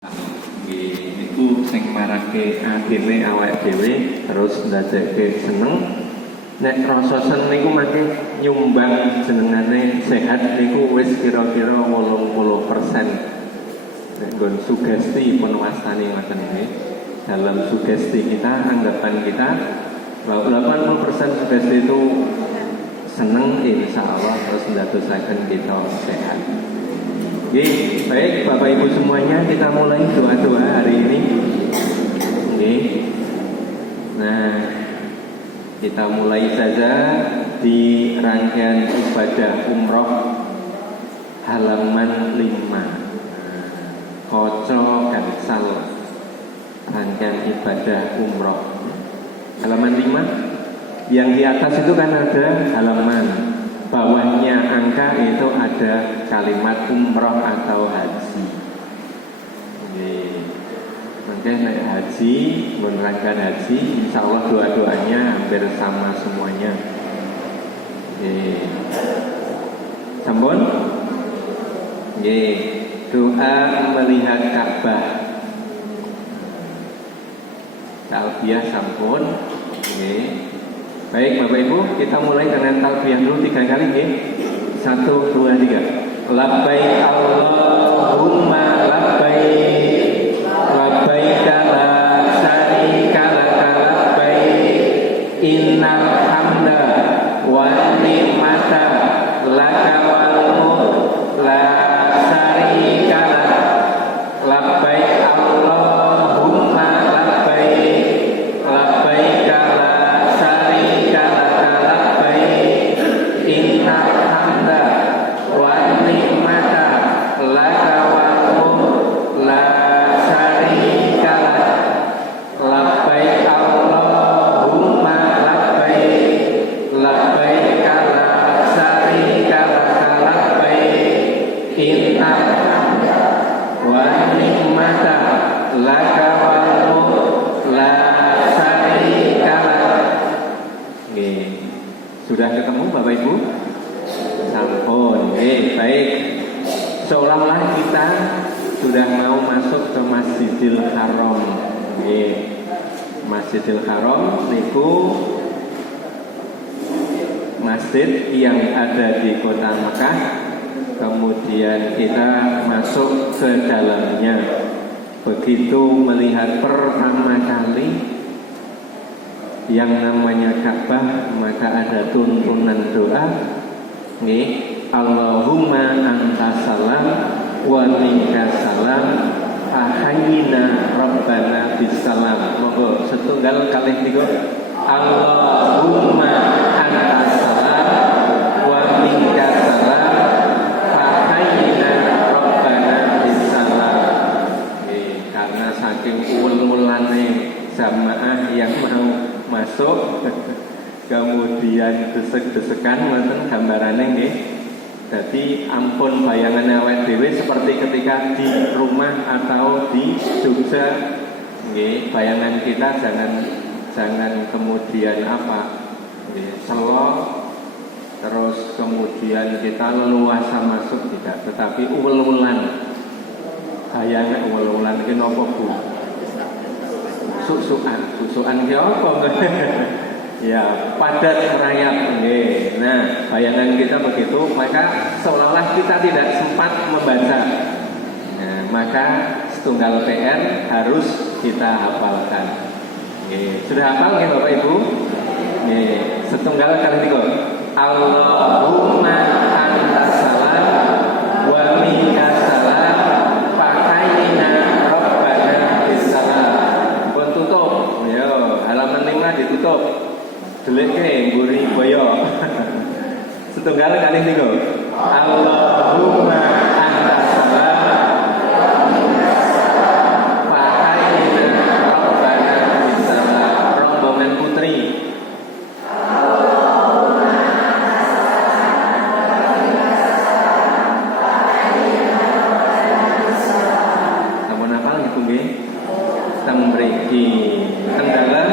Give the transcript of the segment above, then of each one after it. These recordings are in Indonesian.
Niku sing marake atine awake dhewe terus ndadekke seneng. Nek rasa seneng niku mangke nyumbang jenengane sehat niku wis kira-kira 80%. Nek nggon sugesti penwastane ngoten nggih. Dalam sugesti kita, anggapan kita 80% sugesti itu seneng, insya Allah terus ndadosaken kita sehat. Oke, baik Bapak Ibu semuanya, kita mulai doa-doa hari ini. Oke. Nah, kita mulai saja di rangkaian ibadah umroh halaman 5. Koco Gansal, rangkaian ibadah umroh halaman 5. Yang di atas itu kan ada halaman, bawahnya angka itu ada kalimat umroh atau haji. Mungkin naik haji, menerangkan haji, insya Allah doa-doanya hampir sama semuanya. Sampun? Doa melihat Ka'bah. Talbiyah sampun. Baik Bapak Ibu, kita mulai dengan talbiyah dulu 3 kali nggih. 1, 2, 3. Labbaik Allahumma labbaik, labbaik la syarika laka labbaik, innal hamda wan ni'mata laka wal mulk la syarika lak. Labbaik Allahumma labbaik, labbaik la syarika laka labbaik, innal hamda wan ni'mata laka wal mulk la syarika lak. Labbaik Allahumma labbaik, labbaik la syarika laka labbaik, innal hamda wan ni'mata laka wal mulk la syarika lak. Sudah ketemu Bapak Ibu? Sampun. Baik. Seolah-olah kita sudah mau masuk ke Masjidil Haram. Masjidil Haram niku masjid yang ada di kota Mekah. Kemudian kita masuk ke dalamnya. Begitu melihat pertama kali yang namanya Ka'bah, maka ada tuntunan doa. Allahumma anta salam wa minka salam, fahayyina rabbana bisalam. Monggo setunggal kalih niku. Allahumma anta salam wa minka salam, fahayyina rabbana bisalam. Karena saking uwul-uwulane jamaah yang mau masuk, kemudian desek-desekan wonten gambarane nggih. Jadi ampun bayangan awake dhewe seperti ketika di rumah atau di Jogja nggih. Bayangan kita jangan kemudian selo terus kemudian kita leluasa masuk, tidak, tetapi uwel-uwelan. Bayangan uwel-uwelan iki napa Bu? Susukan ki apa? Ya, padat merayap. Nah, bayangan kita begitu, maka seolah-olah kita tidak sempat membaca. Nah, maka setunggal PR harus kita hafalkan. Sudah hafal ya Bapak Ibu? Setunggal kali niku. Allahumma anta salam wa minka salam, fahayyina rabbana bisalam. Pun tutup. Yo, halaman 5 ditutup. Deleke mburi boyo. Setunggal kali niku. Allahumma anta salam, fahayyina rabbana bisalam. Rombongan putri. Sampun hafal niku nggih? Teng mriki. Teng dalam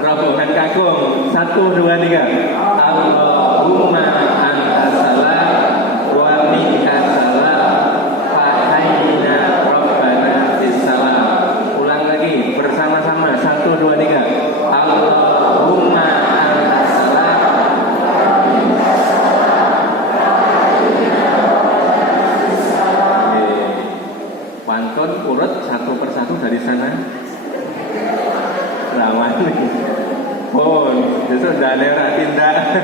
rombongan kakung. 1, 2, 3. Allahumma anta salam wa minka salam, mantun urut satu persatu dari sana. Rawani. Oh, besok dalera tindak.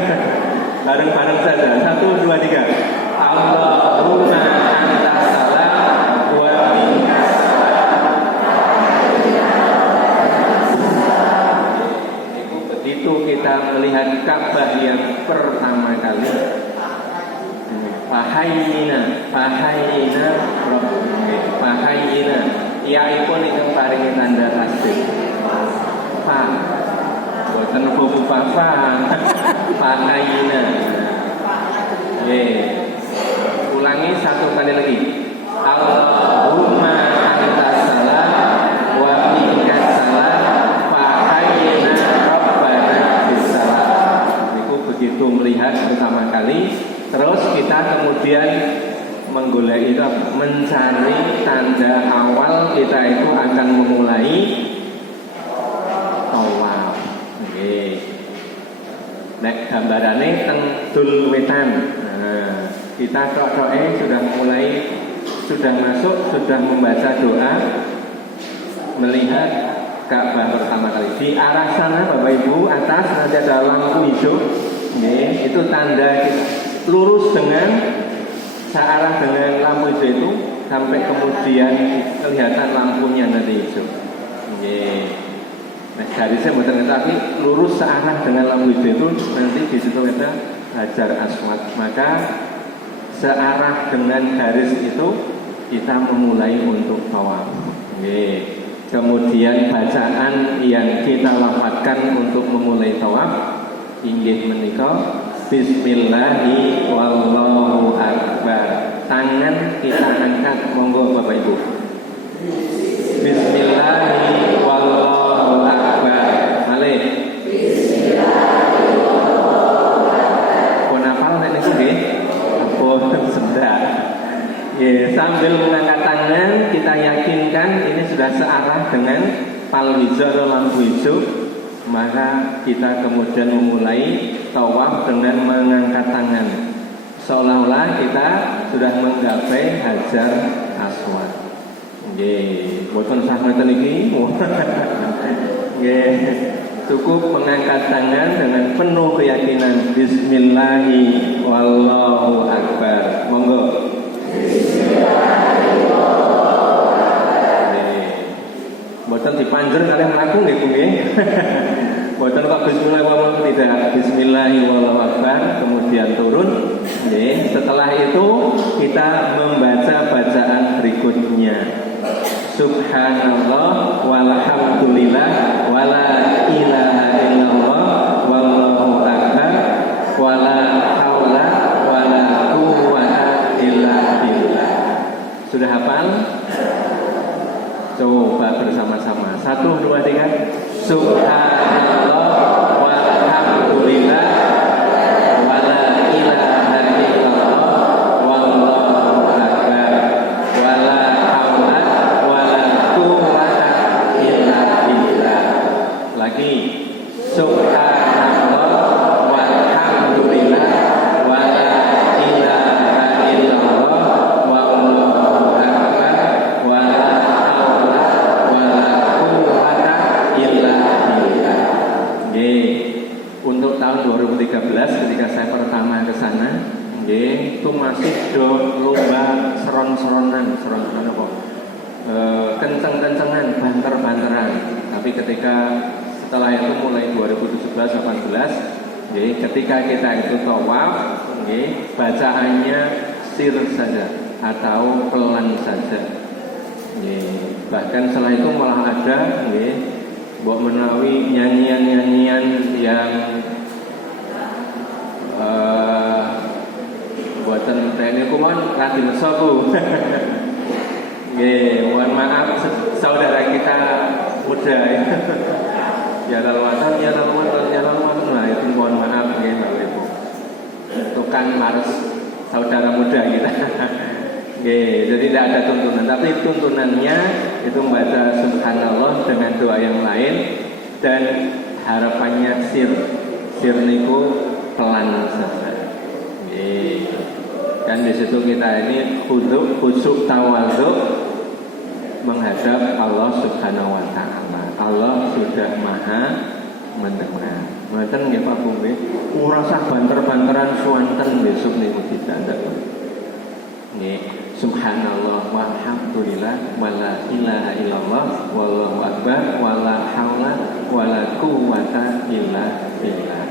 Bareng-bareng saja. 1, 2, 3. Allahumma anta salam wa minka salam. Begitu kita melihat Ka'bah yang pertama kali. Fahayyina Rabbuna. Fahayyina. Iaipun ingkang paringi tanda tasbih. Fa. Boten buku fa. Fahayyina. Ulangi satu kali lagi. Allahumma anta salam wa minka salam. Fahayyina Rabbana bisalam. Itu begitu melihat pertama kali. Terus kita kemudian menggolek itu mencari tanda awal kita itu akan memulai tawaf. Nek gambarane teng Dul Wetan. Nah, kita tok-toke sudah masuk, sudah membaca doa melihat Ka'bah pertama kali. Di arah sana Bapak Ibu atas nanti ada lampu hijau. Itu tanda lurus dengan searah dengan lampu hijau itu sampai kemudian kelihatan lampunya nanti hijau. Nah, garisnya bukan tapi lurus searah dengan lampu hijau itu nanti di situ ada Hajar Aswad. Maka searah dengan garis itu kita memulai untuk tawaf. Kemudian bacaan yang kita lafadzkan untuk memulai tawaf inggih menika Bismillahi wallahu akbar. Tangan kita angkat, monggo Bapak Ibu. Bismillahi wallahu akbar. Malih. Bismillahi wallahu akbar. Pun hafal nek niku nggih? Pun sedap. Sambil mengangkat tangan kita yakinkan ini sudah searah dengan palwizo atau lampu hijau. Maka kita kemudian memulai tawaf dengan mengangkat tangan seolah-olah kita sudah menggapai Hajar Aswad. Boten sah ngoten iki. Cukup mengangkat tangan dengan penuh keyakinan Bismillahi wallahu akbar. Monggo. Bismillahi wallahu akbar. Boten dipanjer kalian mlaku nggih Bu nggih. Boten kok bismillahirrahmanirrahim tidak. Bismillahirrahmanirrahim kemudian turun. Setelah itu kita membaca bacaan berikutnya. Subhanallah walhamdulillah wala ilaha illallah wallahu akbar wala haula wala quwwata illa billah. Sudah hafal? Coba bersama-sama. 1, 2, 3. Subhanallah walhamdulillah wala ilaha illallah wallahu akbar wala haula wala quwwata illa billah. Lagi. Subhanallah walhamdulillah wala ilaha illallah wallahu akbar wala haula wala quwwata illa billah. Untuk tahun 2013 ketika saya pertama ke sana, itu masih do lomba seron-seronan apa? Kenceng-kencengan, banter-banteran. Tapi ketika setelah itu mulai 2017-18, ketika kita itu tawaf, bacaannya sir saja atau pelan saja. Bahkan setelah itu malah ada mbok menawi nyanyian-nyanyian yang buatan teknik kuman rati mesoku. Mohon maaf saudara kita muda. Ya kalau watan, nah itu mohon maaf Bapak Ibu. Itu kan harus saudara muda kita. Jadi tidak ada tuntunan, tapi tuntunannya itu membaca subhanallah dengan doa yang lain dan harapannya sir niku pelan saja. Dan di situ kita ini khusyuk tawadhu menghadap Allah Subhanahu wa taala. Allah sudah Maha mendengar. Mboten nggih Pak Bu nggih. Ora usah banter-banteran suwanten besok niku ditandak. Nggih, subhanallah walhamdulillah wala ilaha illallah wallahu akbar wala haula wala quwata illa billah.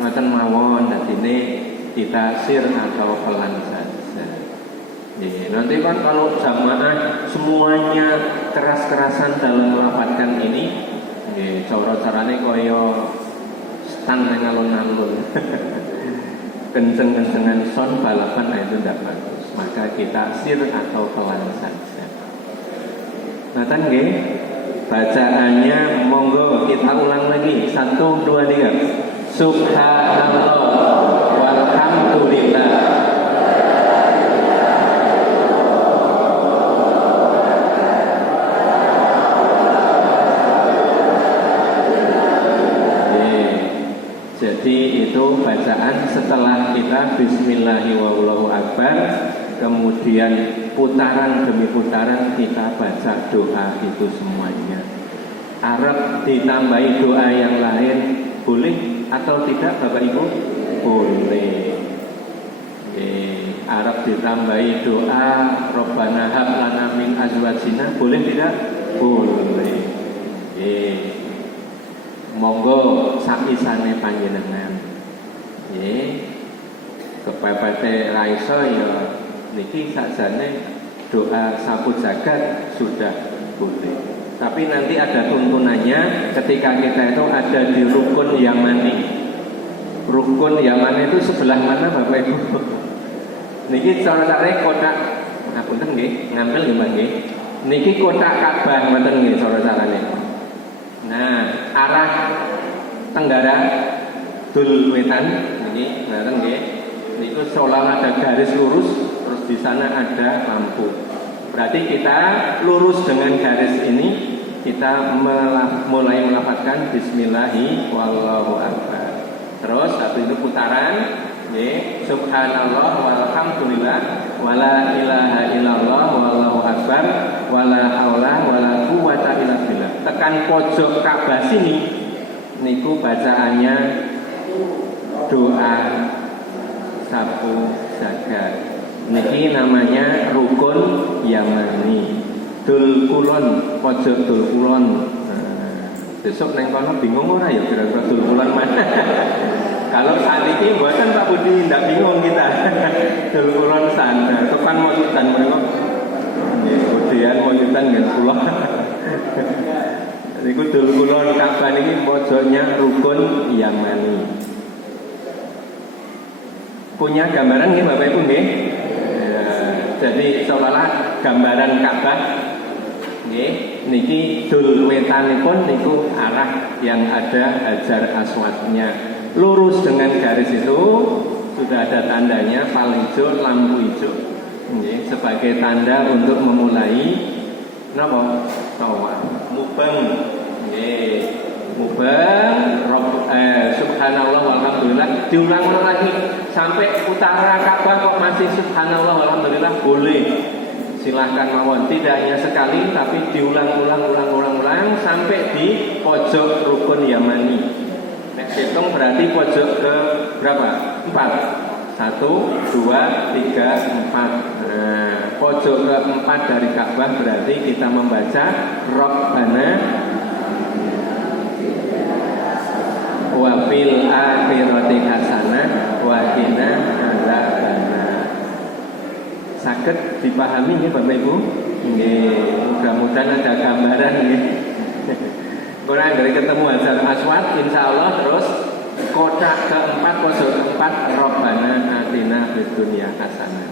Mboten mawon dadine kita sir atau pelan saja. Nanti kan kalau jamaah semuanya keras-kerasan dalam melafalkan ini, cara-carane kaya stan nang alun-alun. Kenceng-kencengan son balapan itu tidak bagus. Maka kita sir atau pelan saja. Natan nggih, bacaannya monggo kita ulang lagi. 1, 2, 3. Subhanallah walhamdulillah. Jadi itu bacaan setelah kita Bismillahirrahmanirrahim. Kemudian putaran demi putaran kita baca doa itu semuanya. Arab ditambahi doa yang lain boleh atau tidak Bapak Ibu? Boleh. Arab ditambahi doa Rabbana hab lana min azwajina boleh tidak? Boleh. Monggo sakisane panjenengan. Nggih. Kepepete ra iso ya niki sakjane doa sapu jagat sudah boleh. Tapi nanti ada tuntunannya ketika kita itu ada di rukun Yamani. Rukun Yamani itu sebelah mana Bapak Ibu? Niki cara-carane kotak ngapunten nggih, ngambil nggih Mbak nggih. Niki kotak Ka'bah ngoten nggih cara-carane. Nah, arah tenggara dul wetan ini bareng nggih. Niku seolah ada garis lurus, terus di sana ada lampu. Berarti kita lurus dengan garis ini, kita mulai melafazkan bismillahi wallahu akbar. Terus satu itu putaran, nggih, subhanallah walhamdulillah wala ilaha illallah wallahu akbar wala haula wala quwata illa billah. Tekan pojok Ka'bah sini niku bacaannya doa sapu jagat. Niki namanya rukun Yamani. Dul kulon, pojok dul kulon. Besok neng kono bingung ora ya kira-kira dul kulon mana? Kalau saat ini buatan Pak Budi tidak bingung kita. Dul kulon sana, tekan mojudan mereka. Kemudian mojudan nggak pulang. Niku dul kulon Ka'bah niki pojoknya rukun Yamani. Punya gambaran nggih Bapak Ibu nggih? Ya, jadi seolah-olah gambaran Ka'bah nggih niki dul wetanipun niku arah yang ada Hajar Aswadnya. Lurus dengan garis itu sudah ada tandanya pal hijau, lampu hijau. Nggih, sebagai tanda untuk memulai napa? Tawaf. Mubeng. Nggih. Mubeng subhanallah walhamdulillah diulang lagi sampai utara Ka'bah kok masih subhanallah walhamdulillah boleh. Silahkan mawon, tidak hanya sekali tapi diulang-ulang sampai di pojok rukun Yamani. Nek hitung berarti pojok ke berapa? 4. 1, 2, 3, 4. Nah, pojok keempat dari Ka'bah berarti kita membaca Rabbana wa fil akhirati hasanah wa qina adzabannar. Saged dipahami nggih Bapak Ibu? Nggih, mudah-mudahan ada gambaran nggih. Kurang dari ketemu Hajar Aswad insyaallah terus kotak keempat pojok keempat Rabbana atina fid dunya hasanah.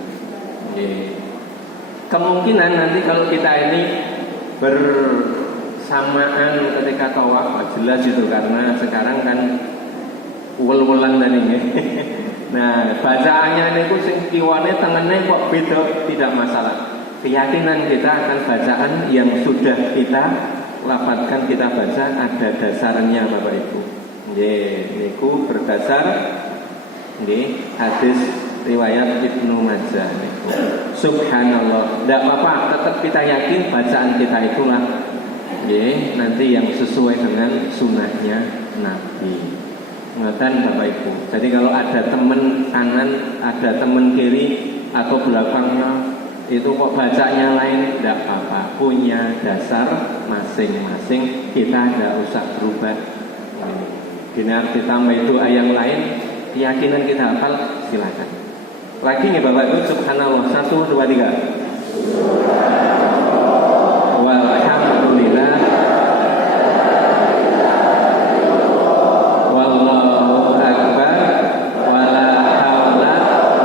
Nggih. Kemungkinan nanti kalau kita ini bersamaan ketika tawaf jelas itu karena sekarang kan uwel-uwelan tadi nggih. Nah, bacaannya niku sing kiwane tengene kok beda tidak masalah. Keyakinan kita akan bacaan yang sudah kita lafadzkan kita baca ada dasarnya Bapak Ibu. Nggih, niku berdasar nggih hadis riwayat Ibnu Majah. Subhanallah, tidak apa-apa, tetap kita yakin bacaan kita itulah nanti yang sesuai dengan sunnahnya Nabi. Ngeten Bapak Ibu. Jadi kalau ada teman kanan, ada teman kiri atau belakangnya itu kok bacanya lain, tidak apa-apa. Punya dasar masing-masing, kita tidak usah berubah. Benar ditambah doa yang lain, keyakinan kita hafal, silakan. Lagi nih Bapak Ibu, subhanallah, 1, 2, 3. Walhamdulillah. Wallahu akbar. Wala haula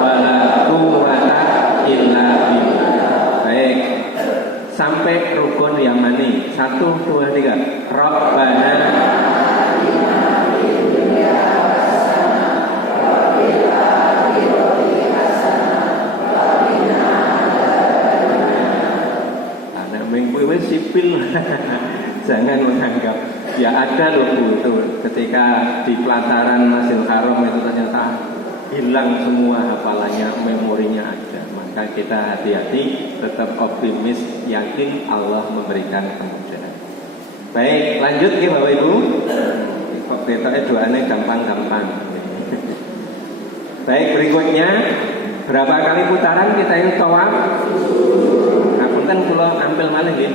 wala quwwata illa billah. Baik. Sampai rukun yang mani. 1, 2, 3. Rabbana sipil. Jangan menganggap ya ada loh Bu, itu ketika di pelataran Masjidil Haram itu ternyata hilang semua hafalannya, memorinya ada. Maka kita hati-hati, tetap optimis, yakin Allah memberikan kemudahan. Baik, lanjut ya Bapak Ibu. Kok betoknya doanya gampang-gampang. Baik, berikutnya berapa kali putaran kita ini tawaf? Kan kalau ambil malih nggih,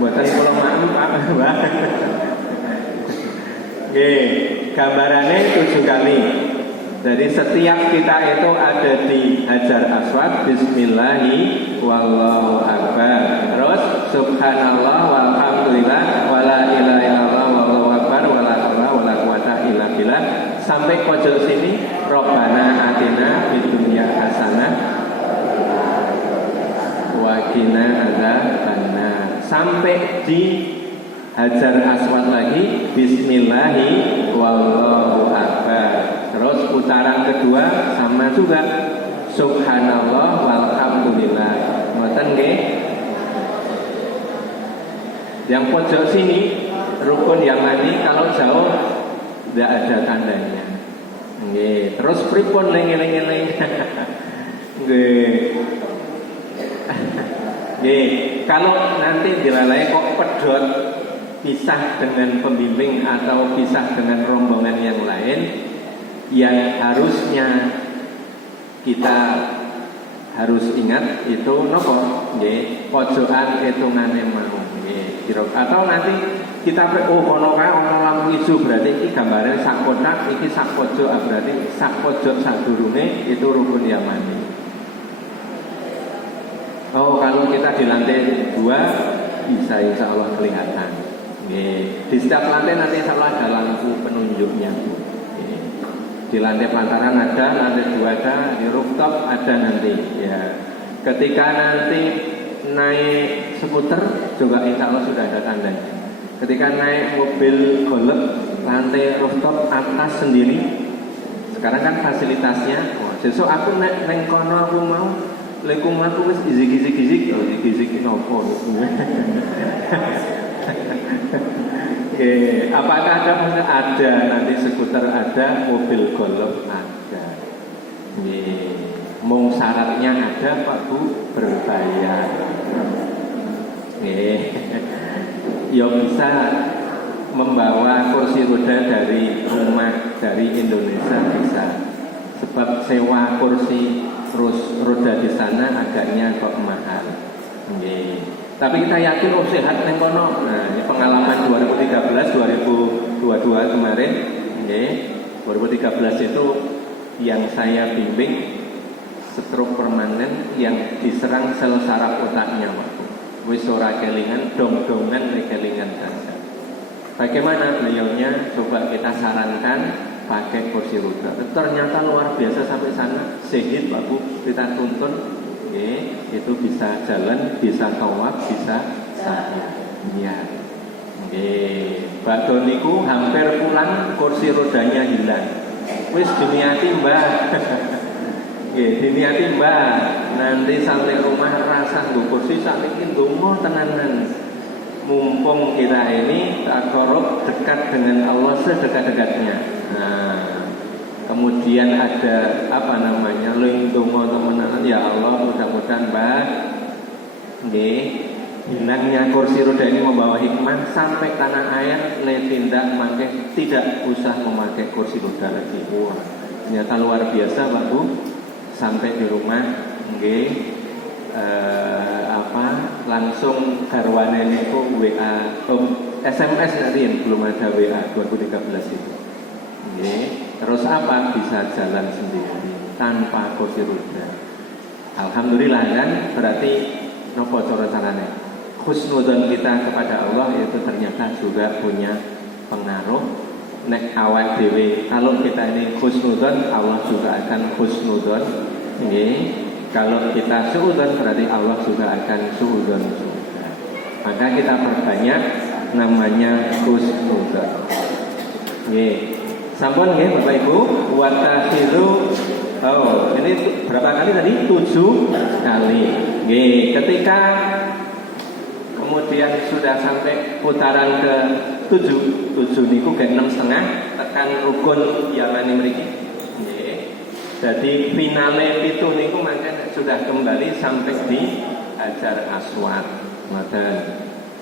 mboten kula maaf Pak. Nggih, gambarane 7 kali. Jadi setiap kita itu ada di Hajar Aswad, bismillahi wallahu akbar. Terus subhanallah walhamdulillah wala ilaha illallah wallahu akbar wala haula wala quwata illa billah. Sampai pojok sini, Rabbana atina fid dunya hasanah wakina adzabannar. Sampai di Hajar Aswad lagi, bismillahi wallahu akbar. Terus putaran kedua sama juga, subhanallah walhamdulillah. Ngoten nggih. Yang pojok sini rukun yamani, kalau jauh tidak ada tandanya. Nggih. Terus pripun eling-eling. Nggih. Kalau nanti dilalai kok pedot, pisah dengan pembimbing atau pisah dengan rombongan yang lain, yang harusnya kita harus ingat itu nopo, pojokan hitungane mau, atau nanti kita kono kae ana lampu ijo, berarti iki gambare sak kotak, iki sak pojok, berarti sak pojok sadurunge itu rukun yamani. Oh, kalau kita di lantai 2 bisa insya Allah kelihatan. Di setiap lantai nanti insya Allah ada lampu penunjuknya. Di lantai pelataran ada, lantai 2 ada, di rooftop ada nanti. Ya, ketika nanti naik skuter juga insya Allah sudah ada tandanya. Ketika naik mobil golf, lantai rooftop atas sendiri. Sekarang kan fasilitasnya. Besok aku naik neng kono aku mau. Lekum aku wis gizik-gizik, gizik nopo. Apakah ada nanti skuter ada, mobil golf ada. Mung syaratnya ada Pak Bu, berbayar. Ya bisa membawa kursi roda dari rumah, dari Indonesia bisa. Sebab sewa kursi terus roda di sana agaknya kok mahal. Tapi kita yakin sehat neng kono. Nah, ini pengalaman 2013 2022 kemarin. 2013 itu yang saya bimbing stroke permanen yang diserang sel saraf otaknya waktu. Wis ora kelingan, dong-dongan kelingan saja. Bagaimana beliaunya? Coba kita sarankan pakai kursi roda. Ternyata luar biasa sampai sana, sehat Pak Bu, kita tuntun, itu bisa jalan, bisa tawaf, bisa sa'i. Iya. Mbak Doniku hampir pulang, kursi rodanya hilang. Wis diniati Mbak. Diniati Mbak. Nanti sampai rumah rasa nggo kursi sakniki ndonga tenanan. Mumpung kita ini takarub dekat dengan Allah sedekat-dekatnya. Nah, kemudian ada apa namanya lindungo temenan, ya Allah mudah-mudahan Mbah nggih hilangnya kursi roda ini membawa hikmah sampai tanah air tindak mangke tidak usah memakai kursi roda lagi. Wah, ternyata luar biasa Pak Bu. Sampai di rumah nggih langsung garwane niku WA SMS nanti belum ada WA 2013 itu. Nggih. Terus apa bisa jalan sendiri tanpa kursi roda. Alhamdulillah kan berarti nopo cara carane. Husnudzon kita kepada Allah itu ternyata juga punya pengaruh. Nek awal dewe kalau kita ini husnudzon, Allah juga akan husnudzon. Kalau kita suudzon berarti Allah juga akan suudzon juga. Maka kita perbanyak namanya husnudzon. Sampun nggih Bapak Ibu, watakhiru. Oh, ini berapa kali tadi? 7 kali. Nggih, ketika kemudian sudah sampai putaran ke 7 niku ke 6,5 tekan rukun yamani mriki. Nggih. Jadi finale itu niku maka sudah kembali sampai di Hajar Aswad. Ngoten.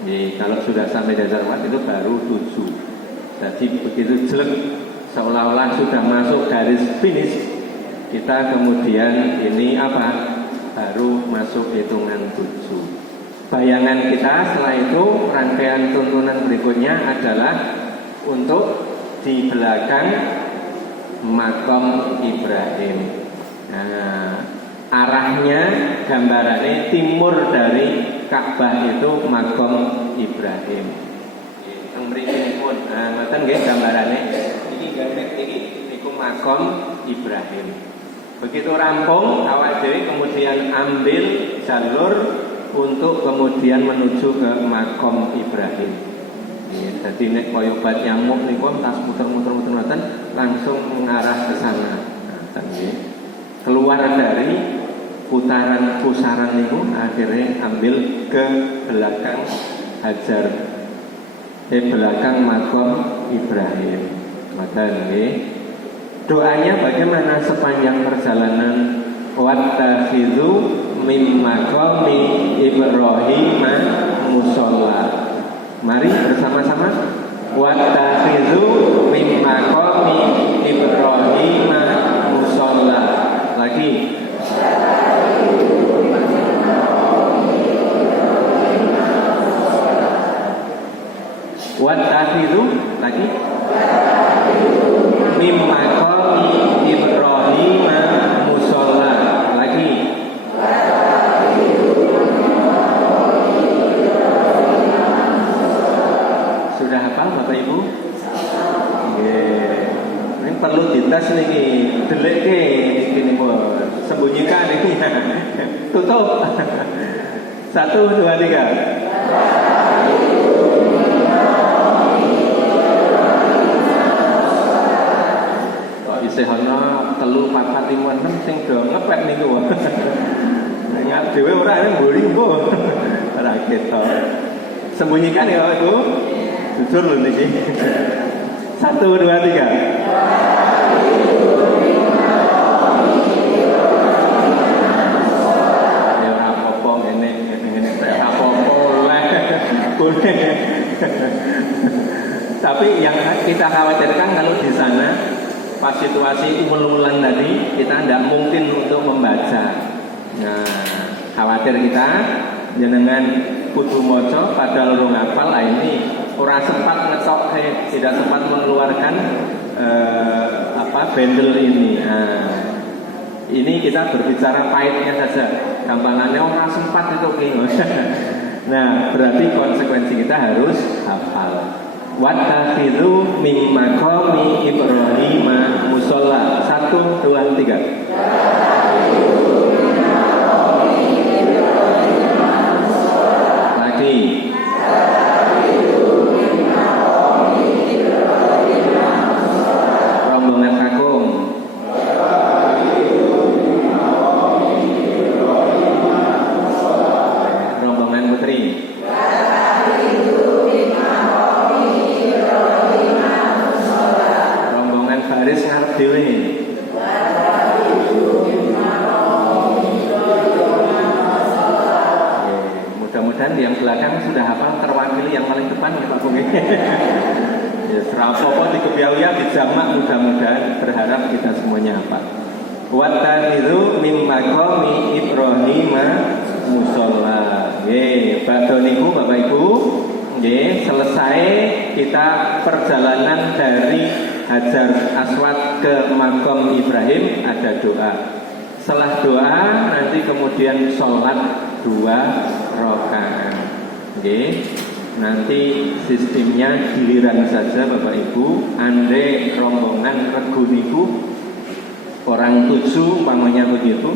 Nggih, kalau sudah sampai di Hajar Aswad itu baru 7. Jadi begitu jelek seolah-olah sudah masuk garis finish, kita kemudian ini apa? Baru masuk hitungan 7. Bayangan kita setelah itu rangkaian tuntunan berikutnya adalah untuk di belakang makom Ibrahim. Nah, arahnya gambarannya timur dari Ka'bah itu makom Ibrahim. Yang mriki pun, ngoten nggih gambarannya. Iki makom Ibrahim. Begitu rampung awak dhewe kemudian ambil jalur untuk kemudian menuju ke makom Ibrahim. Jadi nek koyo obat nyamuk niku tas muter-muter langsung mengarah ke sana. Keluar dari pusaran niku akhirnya ambil ke belakang Hajar, belakang makom Ibrahim. Maka doanya bagaimana sepanjang perjalanan? Wattakhidhu mim maqami Ibrahim musholla. Mari bersama-sama. Wattakhidhu mim maqami Ibrahim musholla. Lagi. Wattakhidhu lagi. Mim maqami Ibrahim musholla. Lagi. Sudah hafal Bapak Ibu? Ini perlu dites niki, deleke niki niku. Sembunyikan ini. Tutup. 1, 2, 3. Isih ana 3, 4, 5, 6 sing do ngepet niku. Nek dhewe ora mburi engko. Ora ketok. Sembunyikan ya Ibu. Jujur lho niki. 1, 2, 3. Ya ora apa-apa ngene ora apa-apa oleh. Tapi yang kita khawatirkan kalau di sana pas situasi umul-umulan tadi kita tidak mungkin untuk membaca. Nah, khawatir kita jenengan kudu maca padahal urung hafal ini ora sempat ngetok tidak sempat mengeluarkan bendel ini. Nah, ini kita berbicara pahitnya saja. Gampangannya ora sempat itu Nah, berarti konsekuensi kita harus hafal. Wattakhidhu mim maqami Ibrahim musholla. 1, 2, 3. Lagi. Rombongan kakung. Rombongan putri. Baris ngarep dhewe. mudah-mudahan yang belakang sudah hafal terwakili yang paling depan ya Pak Bung. Ya, serapopo dikebiauya dijamak, mudah-mudahan berharap kita semuanya hafal. Wattakhidhu min maqami Ibrahim musholla. Nggih, badhe niku Bapak Ibu, nggih, selesai kita perjalanan dari Hajar Aswad ke Maqam Ibrahim, ada doa. Setelah doa nanti kemudian sholat 2 rakaat. Nggih. Nanti sistemnya giliran saja Bapak Ibu. Andai rombongan regu niku orang 7 umpamanya begitu,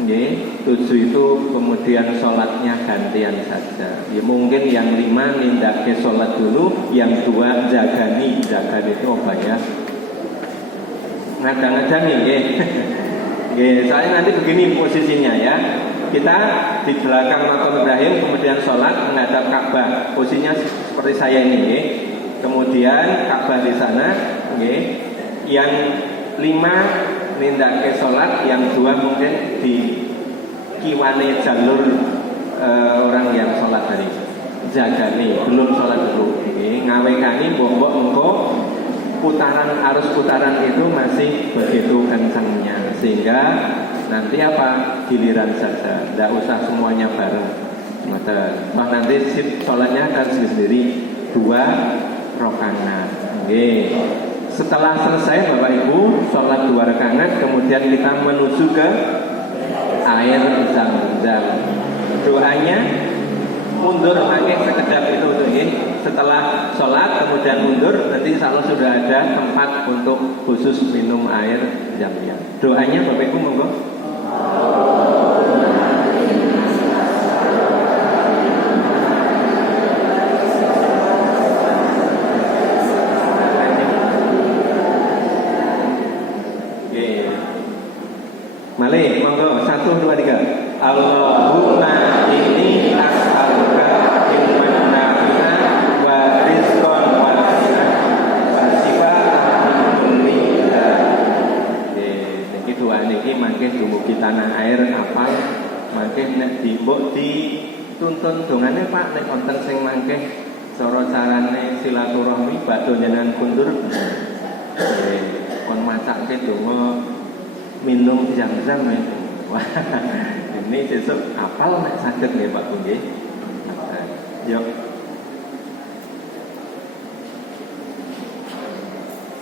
nggih, 7 itu kemudian sholatnya gantian saja. Ya mungkin yang 5 nindake sholat dulu, yang 2 jagani. Jagan itu obatnya ngadang-ngadang nggih. Nggih, soalnya nanti begini posisinya ya. Kita di belakang Maqam Ibrahim, kemudian sholat menghadap Ka'bah. Posisinya seperti saya ini, nggih. Kemudian Ka'bah di sana, nggih. Yang 5 nindake sholat, yang 2 mungkin di kiwane jalur orang yang sholat tadi. Jagani, belum sholat dulu. Nggih, ngawekani mbok-mbok engko putaran, arus putaran itu masih begitu kencangnya, sehingga nanti apa, giliran saja, tidak usah semuanya bareng. Nah, nanti sholatnya akan sendiri 2 rakaat. Oke. Setelah selesai Bapak Ibu sholat 2 rakaat, kemudian kita menuju ke air Zam-Zam. Doanya mundur pakai sekedap itu tuh, setelah sholat kemudian mundur, nanti insya Allah sudah ada tempat untuk khusus minum air Zam-Zam. Doanya Bapak Ibu monggo. Malih, monggo 1, 2, 3. Allahumma inni as'aluka ilman nafi'an wa rizqan wasi'an wa shifaan min kulli da'a. Niki doa niki mangke dumugi tanah air apal, mangke nek dimbok dituntun dongane Pak, nek wonten sing mangke cara carane silaturahmi badhe njenengan kundur. Kon macake donga minum Zam-Zam ya. Wah, ini besok apal nek saged nggih Pak Bu nggih. Yuk.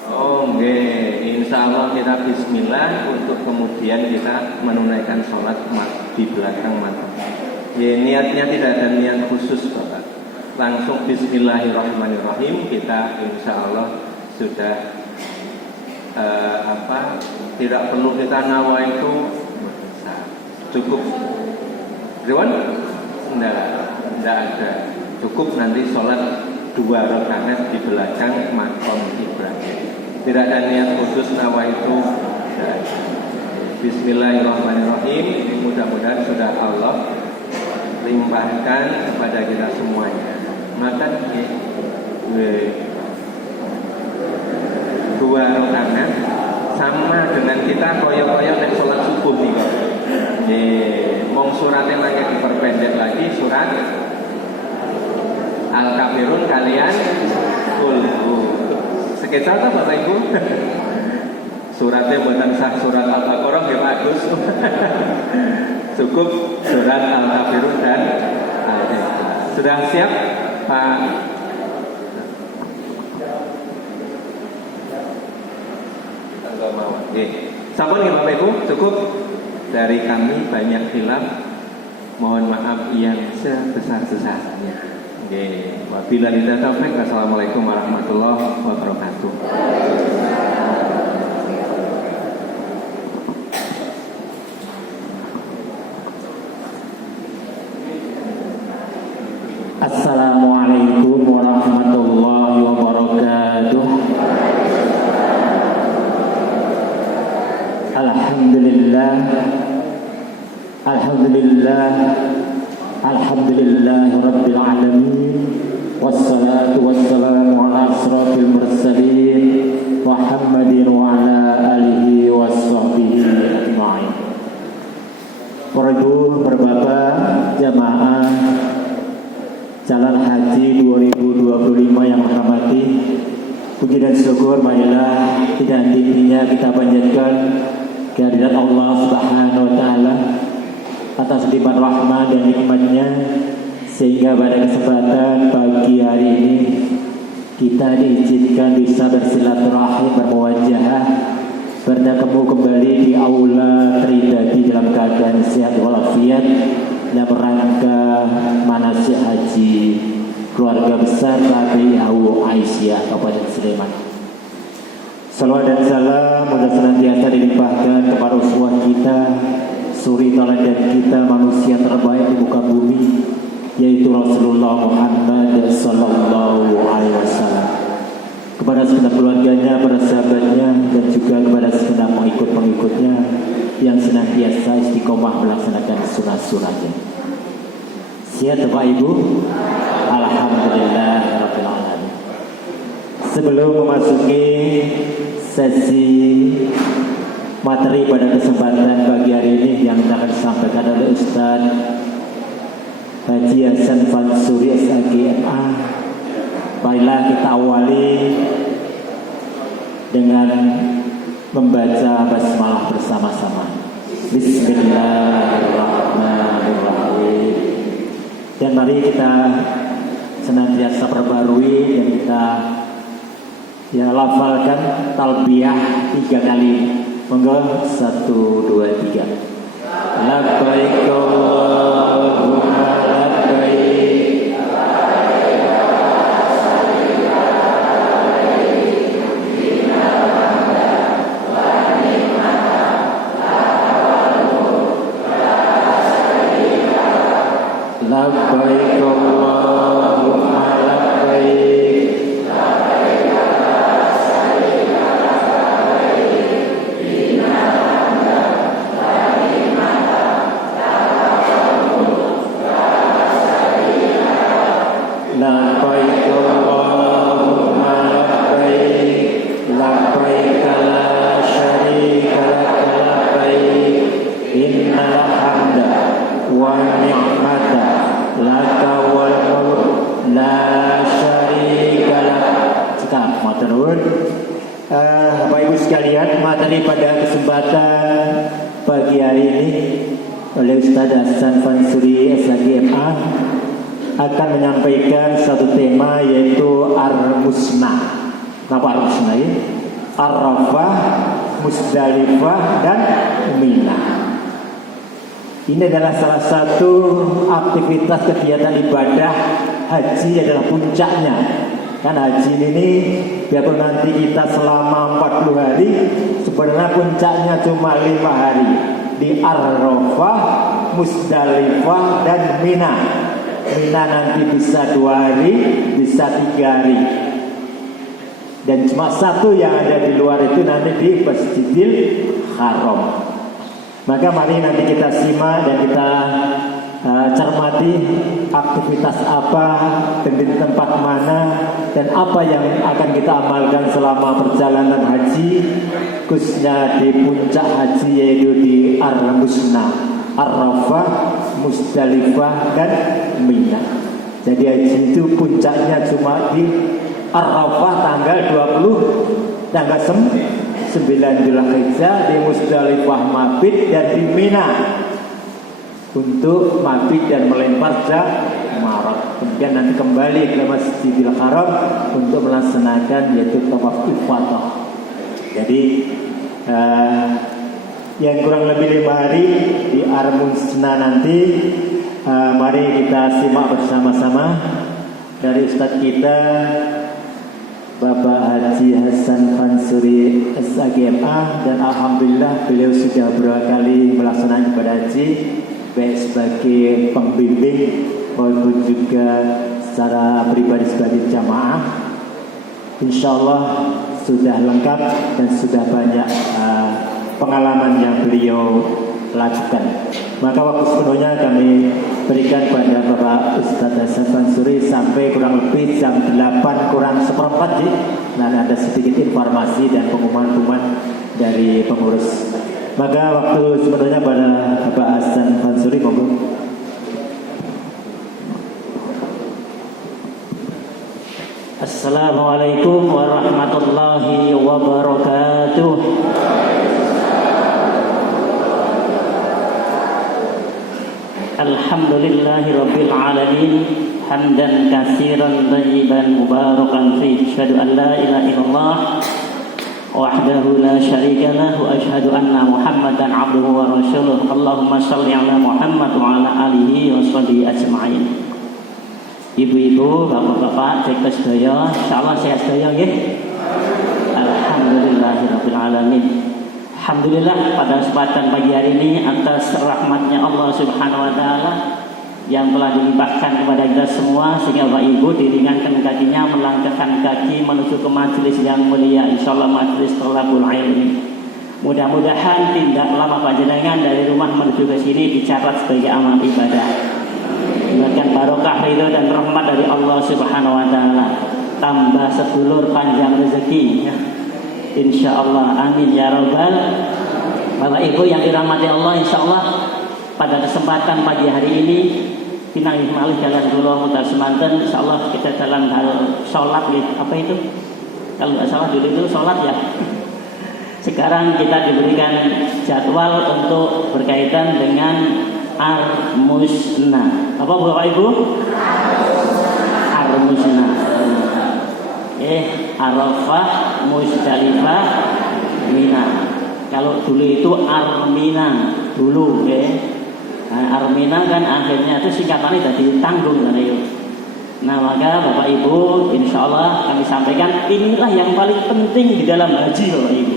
Oh nggih, insyaallah kita bismillah untuk kemudian kita menunaikan sholat di belakang mata. Ya, niatnya tidak ada niat khusus Bapak. Langsung bismillahirrahmanirrahim, kita insyaallah sudah tidak perlu kita nawa itu cukup Riwan? Tidak ada, cukup nanti sholat 2 rakaat di belakang Maqam Ibrahim, tidak ada niat khusus nawa itu. Bismillahirrahmanirrahim, mudah-mudahan sudah Allah limpahkan kepada kita semuanya. Maka 2 rakaat sama dengan kita koyo-koyo nek sholat subuh nih kok. Mong suratnya makin diperpendek lagi, surat Al-Kafirun kalian kulhu. Sekitar apa Bapak Ibu? Suratnya buatan sah surat Al-Baqarah ya bagus. Cukup surat Al-Kafirun dan Al-Ikhlas. Sudah siap Pak? Sampun ya Bapak Ibu, cukup. Dari kami banyak khilaf, mohon maaf yang sebesar-besarnya. Wabillahi taufiq. Wassalamualaikum warahmatullahi wabarakatuh. Assalamualaikum warahmatullahi wabarakatuh. Alhamdulillah, alhamdulillah, alhamdulillah rabbil alamin. Wassalatu wassalamu ala asrafil mursalin Muhammadin wa ala alihi washabbihi ajma'in. Para ibu, berbapak, jamaah calon haji 2025 yang merahmati. Puji dan syukur marilah tidak henti-hentinya kita panjatkan kehadirat Allah Subhanahu wa taala atas limpahan rahmat dan nikmatnya, sehingga pada kesempatan pagi hari ini kita diizinkan bisa bersilaturahim, bermuwajahah, bertemu kembali di aula Tridadi dalam keadaan sehat walafiat dalam rangka manasik haji keluarga besar KPIHU Aisyah Kabupaten Sleman. Salawat dan salam mudah senantiasa dilimpahkan kepada uswah kita, suri teladan kita, manusia terbaik di muka bumi, yaitu Rasulullah Muhammad sallallahu alaihi wasallam. Kepada segenap keluarganya, para sahabatnya, dan juga kepada segenap pengikut-pengikutnya yang senantiasa istiqomah melaksanakan sunnah-sunnahnya. Siap Bapak Ibu? Alhamdulillah Rabbil Alamin. Sebelum memasuki sesi materi pada kesempatan pagi hari ini yang akan disampaikan oleh Ustaz Haji Hasan Fansuri SAGMA, marilah kita awali dengan membaca basmalah bersama-sama. Bismillahirrahmanirrahim. Dan mari kita senantiasa perbarui dan kita lafalkan talbiyah 3 kali. Monggo 1, 2, 3. Labbaik Allahumma labbaik. Labbaik Allahumma labbaik. Labbaik Allahumma labbaik. Labbaik la syarika lak labbaik. Innal hamda wa ni'mata laka wal mulk la syarika lak. Sekarang matur nuwun. Bapak Ibu sekalian, materi pada kesempatan pagi hari ini oleh Ustaz Hasan Fansuri SAGMA akan menyampaikan satu tema, yaitu Ar-Musna. Apa Ar-Musna ini? Arafah, Musdalifah, dan Mina. Ini adalah salah satu aktivitas kegiatan ibadah haji, adalah puncaknya. Kan haji ini biarpun nanti kita selama 40 hari, sebenarnya puncaknya cuma 5 hari di Arafah, Musdalifah, dan Mina. Mina nanti bisa 2 hari, bisa 3 hari. Dan cuma satu yang ada di luar itu nanti di Masjidil Haram. Maka mari nanti kita simak dan kita cermati aktivitas apa dan di tempat mana dan apa yang akan kita amalkan selama perjalanan haji, khususnya di puncak haji, yaitu di Ar-Musna, Arafah, Musdalifah, dan Mina. Jadi haji itu puncaknya cuma di Arafah tanggal 20, tanggal 9 Dzulhijjah, di Musdalifah mabit, dan di Mina untuk mabit dan melempar jamarat. Kemudian nanti kembali ke Masjidil Haram untuk melaksanakan yaitu tawaf ifadah. Jadi yang kurang lebih 5 hari di Ar-Musna nanti, mari kita simak bersama-sama dari Ustadz kita Bapak Haji Hasan Fansuri SAGMA, dan alhamdulillah beliau sudah beberapa kali melaksanakan ibadah haji, baik sebagai pembimbing maupun juga secara pribadi sebagai jamaah. Insya Allah sudah lengkap dan sudah banyak pengalaman yang beliau lakukan. Maka waktu sepenuhnya kami berikan pada Bapak Ustadz Hasan Fansuri sampai kurang lebih jam 8 kurang seperempat. Dan ada sedikit informasi dan pengumuman dari pengurus. Maka waktu sepenuhnya pada Bapak Hasan Fansuri, monggo. Assalamualaikum warahmatullahi wabarakatuh. Alhamdulillahi rabbil alamin, hamdan katsiran thayyiban mubarakan fihi, asyhadu an la ilaha illallah wahdahu la syarika lah, wa asyhadu anna Muhammadan abduhu wa rasuluh. Allahumma shalli ala Muhammad wa ala alihi wa sahbihi ajma'in. Ibu-ibu, bapak-bapak, cek sedaya, insyaallah sehat sedaya nggih. Alhamdulillahirabbil alamin. Alhamdulillah pada kesempatan pagi hari ini atas rahmatnya Allah Subhanahu wa taala yang telah dilimpahkan kepada kita semua sehingga Bapak Ibu diringankan kakinya melangkahkan kaki menuju ke majelis yang mulia, insyaallah majelis thalabul ilmi. Mudah-mudahan tindak lama panjenengan dari rumah menuju ke sini dicatat sebagai amal ibadah. Diberikan barokah ridho dan rahmat dari Allah Subhanahu wa taala. Tambah sedulur panjang rezeki. Insyaallah, amin ya rabbal. Bapak Ibu yang dirahmati Allah, insyaallah pada kesempatan pagi hari ini pinang malih jalan kula mutar semanten, insyaallah kita dalam hal salat nih. Apa itu? Kalau nggak salah dulu itu salat ya. Sekarang kita diberikan jadwal untuk berkaitan dengan Ar-Musna. Apa Bapak Ibu? Ar-Musna. Arafah, Musdalifah, Mina. Kalau dulu itu Armina dulu, Nah, Armina kan akhirnya itu singkatannya jadi tanggung kan itu. Nah maka Bapak Ibu, insya Allah kami sampaikan inilah yang paling penting di dalam haji Bapak Ibu.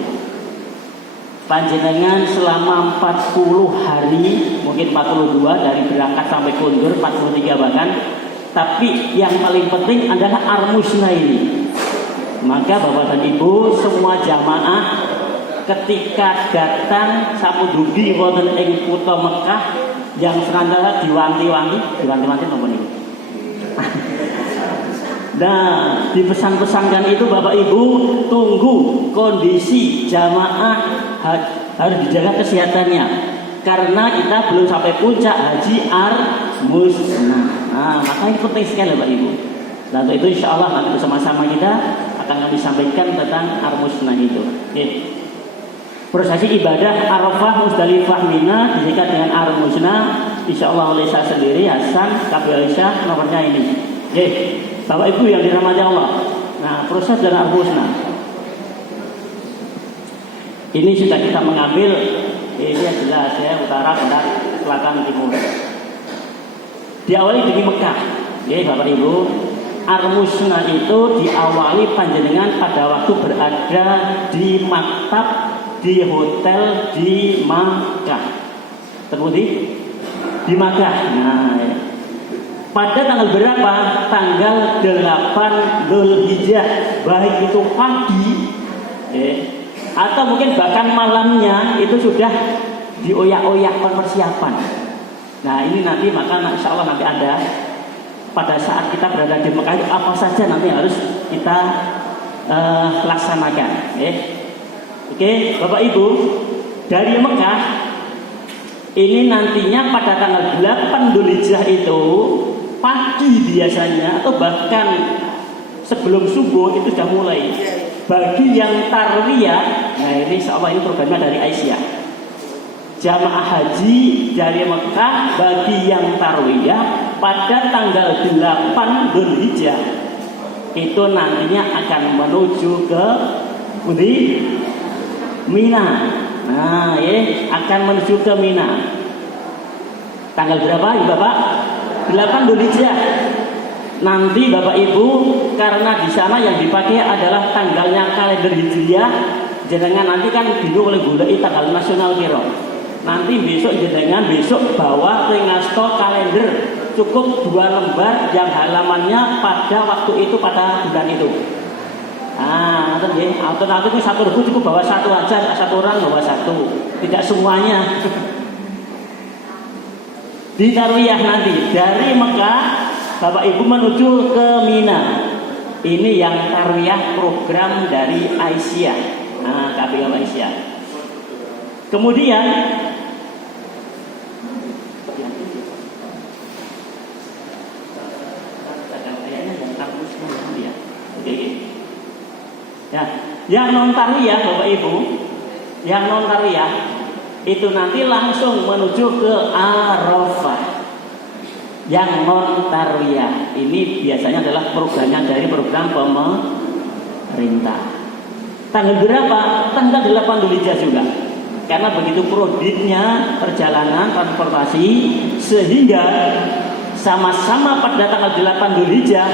Panjenengan selama 40 hari, mungkin 42 dari berangkat sampai kundur, 43 bahkan. Tapi yang paling penting adalah Ar-Musna ini. Maka Bapak dan Ibu semua jamaah ketika datang sapudugi wonten ing kutha Mekah yang senantiasa diwanti-wanti apa nih? Nah, dipesan-pesankan itu Bapak Ibu tunggu kondisi jamaah harus dijaga kesehatannya karena kita belum sampai puncak haji Ar-Musna. Nah, maka ini penting sekali Bapak Ibu. Dan untuk itu insya Allah nanti bersama-sama kita akan kami sampaikan tentang Ar-Musna itu. Oke. Prosesi ibadah Arafah, Musdalifah, Mina disingkat dengan Ar-Musna. Insya Allah oleh saya sendiri Hasan Kabir Aisyah nomornya ini. Oke. Bapak Ibu yang dirahmati Allah. Nah, proses dari Ar-Musna ini sudah kita mengambil ini jelas ya, utara, barat, selatan, timur. Diawali dari Mekah. Oke, Bapak Ibu. Ar-Musna itu diawali panjenengan pada waktu berada di maktab di hotel di Makkah. Terbukti di Makkah. Nah, ya. Pada tanggal berapa? Tanggal 8 Dzulhijjah, baik itu pagi atau mungkin bahkan malamnya itu sudah dioyak-oyakkan persiapan. Nah, ini nanti maka insya Allah nanti ada pada saat kita berada di Mekah apa saja nanti harus kita laksanakan. Oke, Bapak Ibu, dari Mekah ini nantinya pada tanggal 8 Dzulhijjah itu pagi biasanya atau bahkan sebelum subuh itu sudah mulai. Bagi yang tarwiyah, nah ini insyaallah ini programnya dari Aisyah. Jamaah haji dari Mekah bagi yang tarwiyah pada tanggal 8 Dzulhijjah itu nantinya akan menuju ke Mina. Nah, akan menuju ke Mina. Tanggal berapa ya Bapak? 8 Dzulhijjah. Nanti Bapak Ibu karena di sana yang dipakai adalah tanggalnya kalender Hijriah, jenengan nanti kan bingung oleh golek tanggal nasional kira. Nanti besok jenengan bawa ringasto kalender cukup 2 lembar yang halamannya pada waktu itu pada bulan itu. Ah, alternatif satu regu cukup bawa satu aja, satu orang bawa satu, tidak semuanya. Di tarwiyah nanti dari Mekah Bapak Ibu menuju ke Mina. Ini yang tarwiyah program dari Aisyah. Nah, KPL Aisyah. Kemudian Oke. Ya, yang non tarwiyah Bapak Ibu, yang non tarwiyah itu nanti langsung menuju ke Arafah. Yang non tarwiyah ini biasanya adalah programnya dari program pemerintah. Tanggal berapa? Tanggal 8 Dzulhijjah juga. Karena begitu kreditnya perjalanan transportasi, sehingga sama-sama pada tanggal 8 Dzulhijjah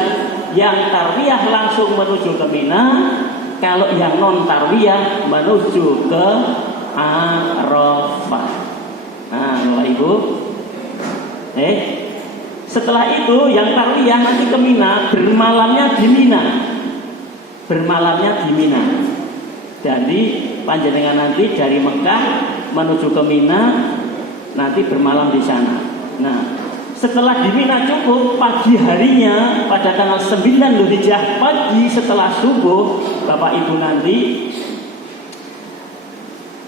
yang tarwiyah langsung menuju ke Mina, kalau yang non tarwiyah menuju ke Arafah. Nah, Bapak Ibu, setelah itu yang tarwiyah nanti ke Mina, bermalamnya di Mina. Bermalamnya di Mina. Jadi panjenengan nanti dari Mekah menuju ke Mina, nanti bermalam di sana. Nah, setelah di Mina cukup, pagi harinya pada tanggal 9 Dzulhijjah pagi setelah subuh, Bapak Ibu nanti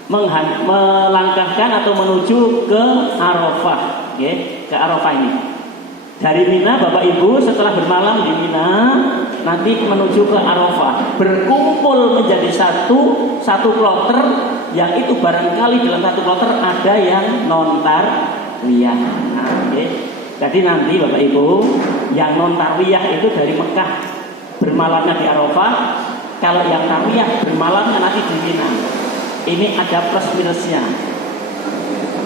melangkahkan atau menuju ke Arafah, ke Arafah ini. Dari Mina Bapak Ibu setelah bermalam di Mina nanti menuju ke Arafah, berkumpul menjadi satu kloter, yang itu barangkali dalam satu kloter ada yang non tarwiyah. Jadi nanti Bapak Ibu yang non tarwiyah itu dari Mekah bermalamnya di Arafah, kalau yang tarwiyah bermalamnya nanti di Mina. Ini ada plus minusnya.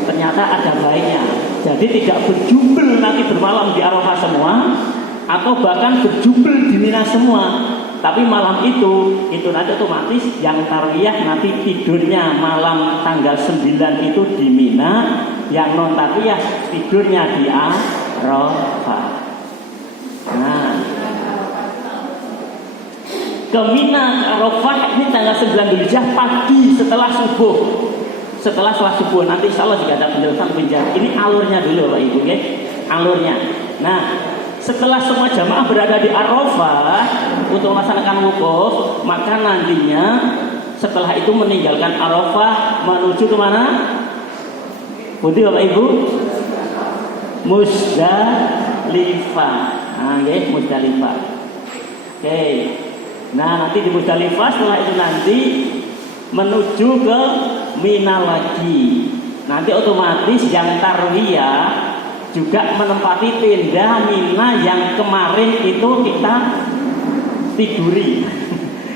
Ternyata ada baiknya. Jadi tidak berjubel nanti bermalam di Arafah semua, atau bahkan berjubel di Mina semua. Tapi malam itu nanti otomatis yang tarwiyah nanti tidurnya malam tanggal 9 itu di Mina, yang non tarwiyah tidurnya di Arafah. Nah, ke Mina, ke Arafah ini tanggal 9 Dzulhijjah pagi setelah subuh. Setelah subuh nanti insya Allah juga ada penjelasan penjelasan. Ini alurnya dulu Bapak Ibu, alurnya. Nah, setelah semua jamaah berada di Arafah untuk melaksanakan wukuf, maka nantinya setelah itu meninggalkan Arafah menuju ke mana? Budi Bapak Ibu? Muzdalifah. Nah, Muzdalifah. Oke. Nah, nanti di Muzdalifah setelah itu nanti menuju ke Mina lagi. Nanti otomatis yang tarwiyah juga menempati tenda Mina yang kemarin itu kita tiduri.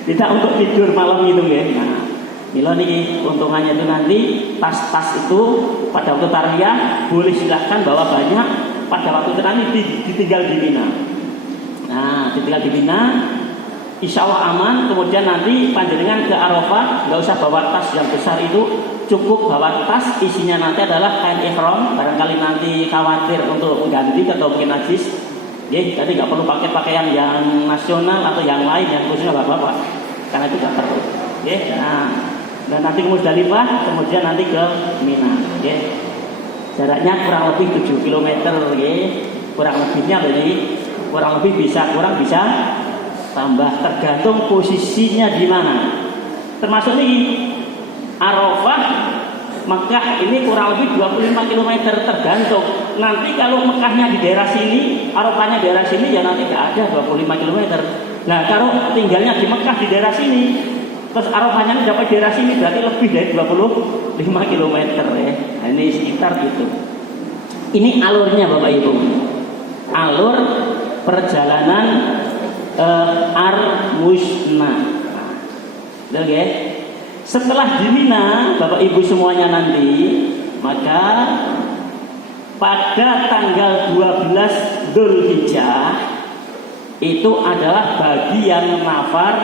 Tidak untuk tidur malam itu ya. Nah, mila niki untungannya itu nanti tas-tas itu pada waktu tarwiyah boleh silahkan bawa banyak, pada waktu itu nanti ditinggal di Mina. Nah, ditinggal di Mina, insya Allah aman. Kemudian nanti panjenengan ke Arafah, nggak usah bawa tas yang besar itu, cukup bawa tas isinya nanti adalah kain ihram. Barangkali nanti khawatir untuk mengganti atau mungkin najis, jadi nggak perlu pakai pakaian yang nasional atau yang lain yang khususnya bapak-bapak, karena itu nggak perlu. Nah, dan nanti ke Muzdalifah, kemudian nanti ke Mina. Jaraknya kurang lebih 7 km, kurang lebihnya berarti kurang lebih bisa tambah, tergantung posisinya di mana. Termasuk ini Arafah Mekah ini kurang lebih 25 km, tergantung. Nanti kalau Mekahnya di daerah sini, Arafahnya di daerah sini, ya nanti tidak ada 25 km. Nah, kalau tinggalnya di Mekah di daerah sini, terus Arafahnya dapat daerah sini, berarti lebih dari 25 km ya. Nah, ini sekitar gitu. Ini alurnya Bapak Ibu. Alur perjalanan Ar-Musna. Oke. Setelah di Mina, Bapak Ibu semuanya nanti, maka pada tanggal 12 Dzulhijjah itu adalah bagian nafar.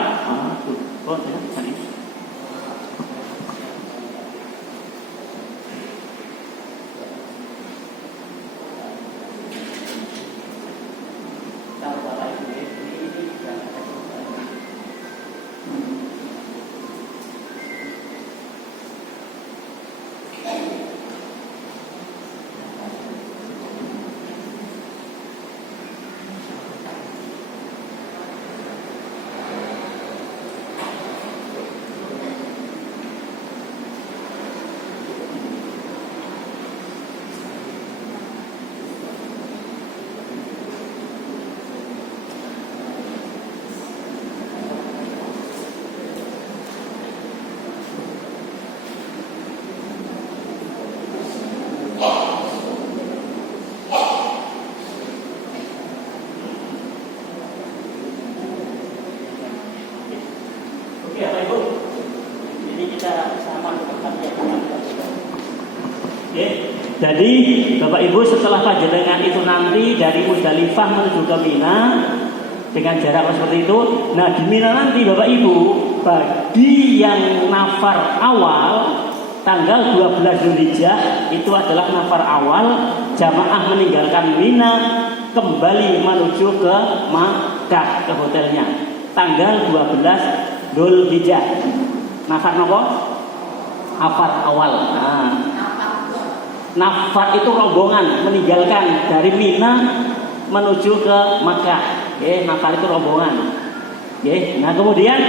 Jadi Bapak Ibu setelah panjenengan itu nanti dari Musdalifah menuju ke Mina dengan jarak seperti itu. Nah di Mina nanti Bapak Ibu, bagi yang nafar awal tanggal 12 Zulhijjah itu adalah nafar awal, jamaah meninggalkan Mina kembali menuju ke Makkah, ke hotelnya tanggal 12 Zulhijjah. Nafar nopo? Nafar awal. Nah, nafar itu rombongan meninggalkan dari Mina menuju ke Makkah. Nafar itu rombongan. Nah kemudian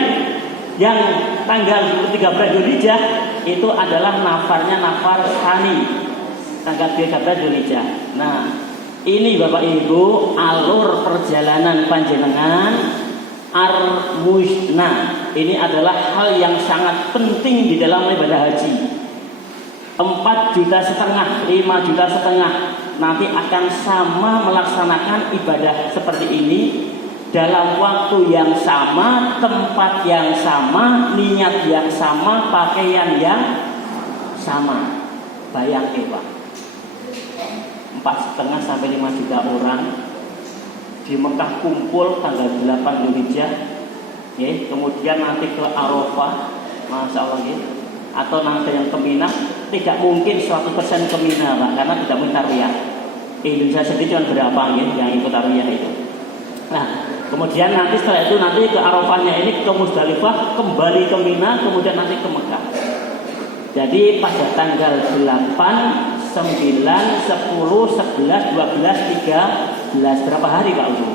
yang tanggal 13 Zulhijjah itu adalah nafarnya nafar tsani, tanggal 13 Zulhijjah. Nah ini Bapak Ibu alur perjalanan panjenengan Ar-Musna. Ini adalah hal yang sangat penting di dalam ibadah haji. 4,5 juta, 5,5 juta nanti akan sama melaksanakan ibadah seperti ini dalam waktu yang sama, tempat yang sama, niat yang sama, pakaian yang sama. Bayangin Pak, 4,5 sampai 5 juta orang di Mekah kumpul tanggal 8 Zulhijjah, kemudian nanti ke Arafah, Masya Allah, atau nanti yang ke Mina. Tidak mungkin 100% ke Mina Pak, karena tidak mungkin tarwiyah. Indonesia sendiri cuma berapa yang ikut tarwiyah itu. Nah kemudian nanti setelah itu nanti ke Arafahnya ini ke Musdalifah, kembali ke Mina, kemudian nanti ke Mekah. Jadi pada tanggal 8, 9, 10, 11, 12, 13 berapa hari Pak Udu?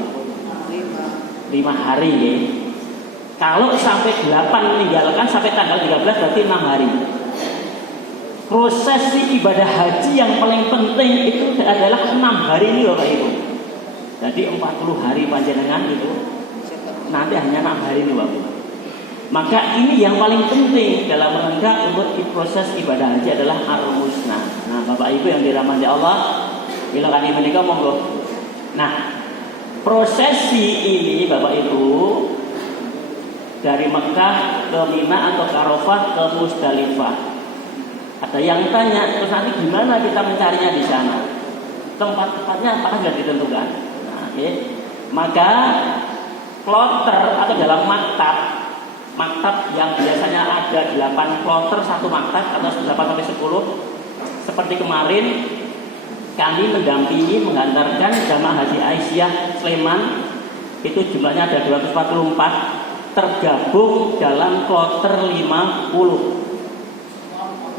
5 hari ya. Kalau sampai 8 meninggalkan sampai tanggal 13 berarti 6 hari. Prosesi ibadah haji yang paling penting itu adalah 6 hari ini Bapak Ibu. Jadi 40 hari panjenengan itu nanti hanya 6 hari ini Bapak. Maka ini yang paling penting dalam rangka untuk proses ibadah haji adalah Ar-Musna. Nah Bapak Ibu yang dirahmati Allah, bila kami menikah monggo. Nah prosesi ini Bapak Ibu dari Mekah ke Mina atau ke Arafah ke Musdalifah. Ada yang tanya, terus nanti gimana kita mencarinya di sana? Tempat-tempatnya apakah sudah ditentukan? Nah, maka kloter atau dalam maktab yang biasanya ada 8 kloter satu maktab atau 8 sampai 10, seperti kemarin kami mendampingi mengantarkan jamaah haji Aisyah Sleman, itu jumlahnya ada 244, tergabung dalam kloter 50.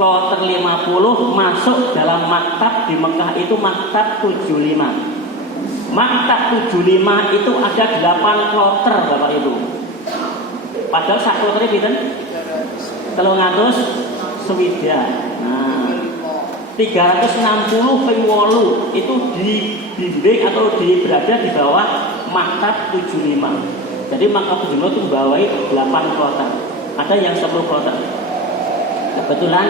Kloter 50 masuk dalam maktab di Mekah itu maktab 75. Maktab 75 itu ada 8 kloter Bapak Ibu. Padahal sak kloter pinten? 300 swidak. Nah, 360 ping 8 itu dibimbing atau berada di bawah maktab 75. Jadi maktab 75 itu membawahi 8 kloter. Ada yang 10 kloter. Kebetulan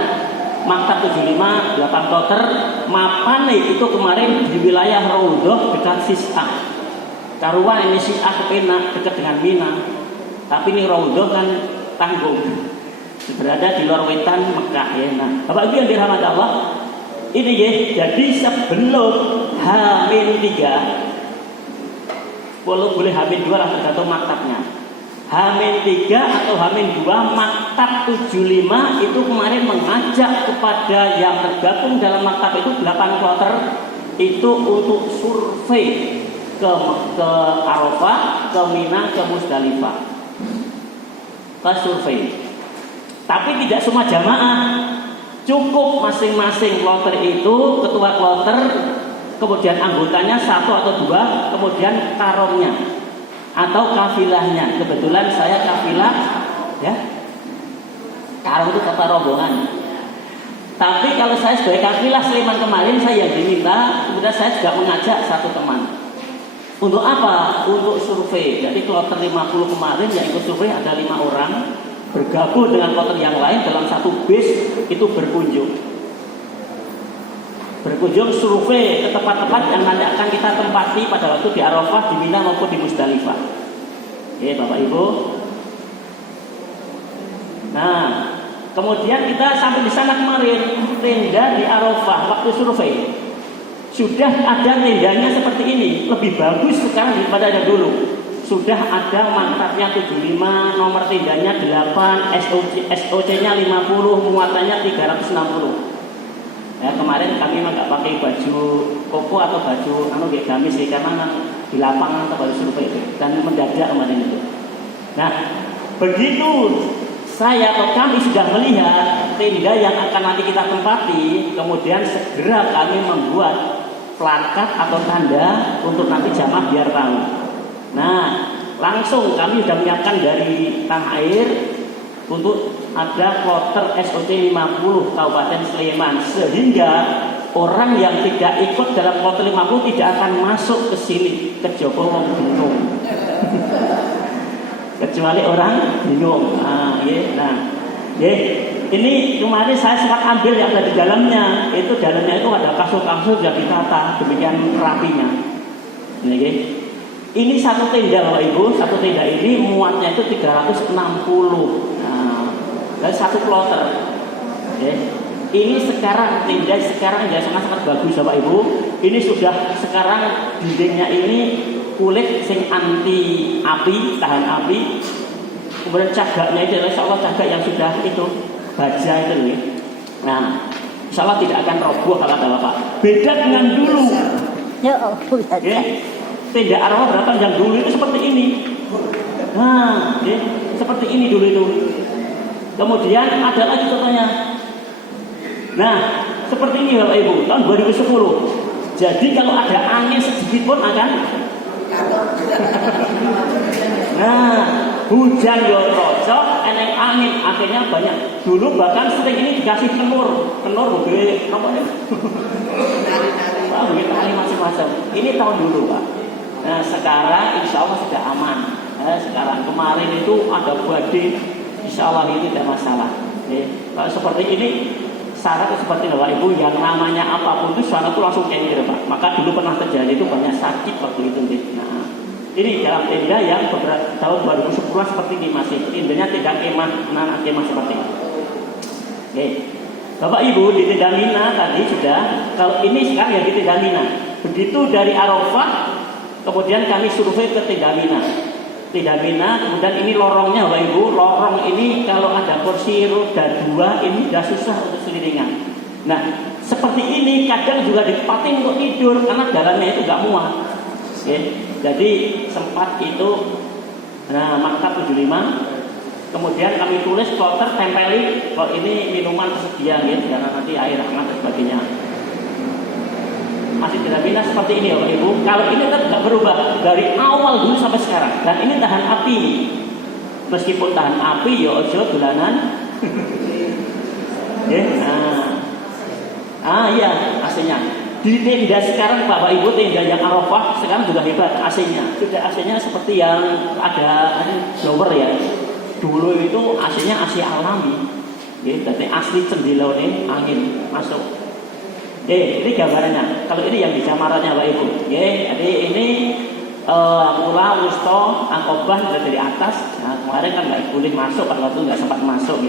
maktab 75 8 kloter mapane itu kemarin di wilayah Raudhah dekat Sis'ah. Karuan ini Sis'ah kepenak dekat dengan Mina. Tapi ini Raudhah kan tanggung. Berada di luar wetan Mekah ya. Nah, Bapak Ibu yang dirahmati Allah, ini ya, jadi sebelum H-3 boleh H-2 lah tergantung maktabnya. H-3 atau H-2 maktab 75 itu kemarin mengajak kepada yang tergabung dalam maktab itu 8 kloter itu untuk survei ke Arafah, ke Mina, ke Musdalifah, ke survei. Tapi tidak semua jamaah, cukup masing-masing kloter itu ketua kloter, kemudian anggotanya 1 atau 2, kemudian karomnya atau kafilahnya. Kebetulan saya kafilah ya. Karung itu kata rombongan. Tapi kalau saya sebagai kafilah Sleman kemarin saya yang diminta, kemudian saya juga mengajak satu teman. Untuk apa? Untuk survei. Jadi kloter 50 kemarin yang ikut survei ada 5 orang bergabung dengan kloter yang lain dalam satu bis itu berkunjung survei ke tempat-tempat yang nanti akan kita tempati pada waktu di Arafah, di Mina maupun di Musdalifah. Oke Bapak Ibu. Nah Kemudian kita sampai di sana kemarin, tenda di Arafah waktu survei. Sudah ada tendanya seperti ini, lebih bagus sekarang daripada yang dulu. Sudah ada mantapnya 75, nomor tendanya 8, SOC-nya 50, muatannya 360. Ya, kemarin kami nggak pakai baju koko atau baju gamis sih, karena di lapangan atau baru survei itu dan mendadak kemarin itu. Nah, begitu saya atau kami sudah melihat tenda yang akan nanti kita tempati, kemudian segera kami membuat plakat atau tanda untuk nanti jamaah biar tahu. Nah, langsung kami sudah menyiapkan dari tanah air untuk ada kloter SOC 50 Kabupaten Sleman, sehingga orang yang tidak ikut dalam kloter 50 tidak akan masuk ke sini, ke Joko Wong bingung. Kecuali orang bingung. Ini kemarin saya sempat ambil yang ada di dalamnya. Itu dalamnya itu ada kasur-kasur yang ditata demikian rapinya. Ini satu tenda Bapak Ibu, satu tenda ini muatnya itu 360. Dan satu kloter. Ini sekarang tenda sekarang ya sangat bagus Bapak Ibu. Ini sudah sekarang dindingnya ini kulit sing anti api, tahan api. Kemudian cagaknya itu insya Allah cagak yang sudah itu baja itu nih. Nah, insya Allah tidak akan roboh kalau ada Bapak. Beda dengan dulu. Tenda Arafah berapa yang dulu itu seperti ini. Nah, seperti ini dulu itu. Kemudian ada lagi contohnya. Nah, seperti ini Bapak Ibu, tahun 2010. Jadi kalau ada angin sedikit pun akan. Nah, hujan yo rocok, eneng angin, akhirnya banyak. Dulu bahkan sering ini dikasih kenur gede, apa nih? Wah, begitu kali macam-macam. Ini tahun dulu Pak. Nah, sekarang insya Allah sudah aman. Sekarang kemarin itu ada badai, insya Allah ini tidak masalah. Kalau seperti ini, syarat seperti Bapak Ibu yang namanya apapun itu syarat itu langsung cancel Pak. Maka dulu pernah terjadi itu banyak sakit waktu itu. Nah, ini dalam tenda yang beberapa tahun 2010 seperti ini masih. Tendanya tidak kemah, kemah seperti ini. Oke. Bapak Ibu di tenda Mina tadi sudah. Kalau ini sekarang ya di tenda Mina. Begitu dari Arafah, kemudian kami survei ke tenda Mina. Tenda Mina, kemudian ini lorongnya Bapak Ibu. Lorong ini kalau ada kursi roda 2 ini sudah susah untuk seliringan. Nah, seperti ini kadang juga dipatin untuk tidur karena dalamnya itu nggak muat. Jadi sempat itu mantap 75. Kemudian kami tulis kloter tempelin kalau ini minuman tersedia karena nanti air hangat dan sebagainya. Masih tidak bina seperti ini Bapak Ibu. Kalau ini tetap tidak berubah dari awal dulu sampai sekarang. Dan ini tahan api. Meskipun tahan api ya ojo dolanan. Iya AC-nya. Di tenda sekarang Bapak Ibu tenda yang Arafah sekarang juga hebat AC-nya. Sudah AC-nya seperti yang ada blower ya. Dulu itu AC-nya AC alami. Jadi asli cendilo nih angin masuk. Ini gambarannya. Kalau ini yang di jamarannya Bapak Ibu. Jadi ini mula wusto angkobah dari atas. Nah, kemarin kan nggak boleh masuk pada waktu nggak sempat masuk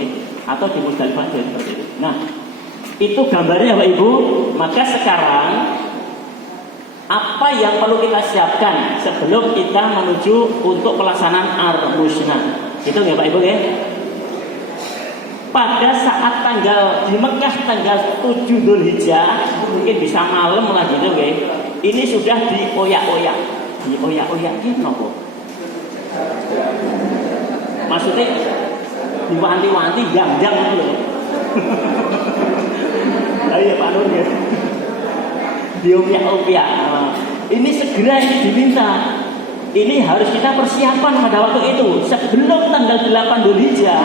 atau di Musdalifah seperti itu. Nah, itu gambarnya Bapak Ibu. Maka sekarang apa yang perlu kita siapkan sebelum kita menuju untuk pelaksanaan Ar-Musna? Itu nggak Pak Ibu ya? Pada saat tanggal di Mekah tanggal 7 Dzulhijjah, mungkin bisa malam lah gitu ya. Ini sudah dioyak-oyak. Dioyak-oyak gitu nopo. Maksudnya diwanti-wanti jam-jam gitu. Ayo Pak Nur ya. Dioyak-oyak. Ini segera diminta. Ini harus kita persiapan pada waktu itu. Sebelum tanggal 8 Dzulhijjah,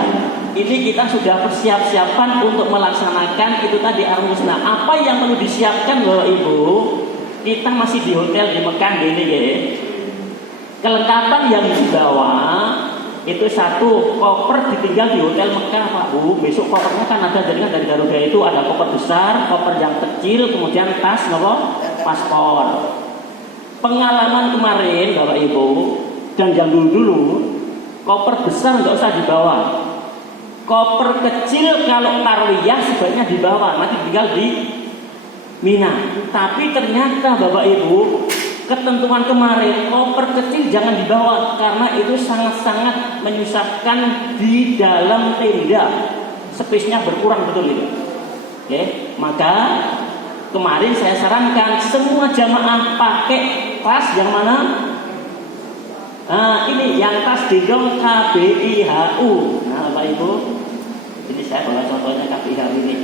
ini kita sudah persiapan untuk melaksanakan itu tadi Ar-Musna. Apa yang perlu disiapkan Bapak Ibu? Kita masih di hotel di Mekah gini ya. Kelengkapan yang dibawa itu satu, koper ditinggal di hotel Mekah Pak Bu. Besok kopernya kan ada, jadi kan dari Garuda itu ada koper besar, koper yang kecil, kemudian tas, paspor. Pengalaman kemarin Bapak Ibu dan yang dulu koper besar nggak usah dibawa. Koper kecil kalau tarwiyah sebaiknya dibawa, nanti tinggal di Mina. Tapi ternyata Bapak Ibu, ketentuan kemarin koper kecil jangan dibawa karena itu sangat-sangat menyusahkan di dalam tenda. Space-nya berkurang betul itu. Oke, maka kemarin saya sarankan semua jamaah pakai tas yang mana? Nah, ini yang tas gendong KBIHU. Nah, Bapak Ibu, ini saya bawa contohnya KBIHU ini.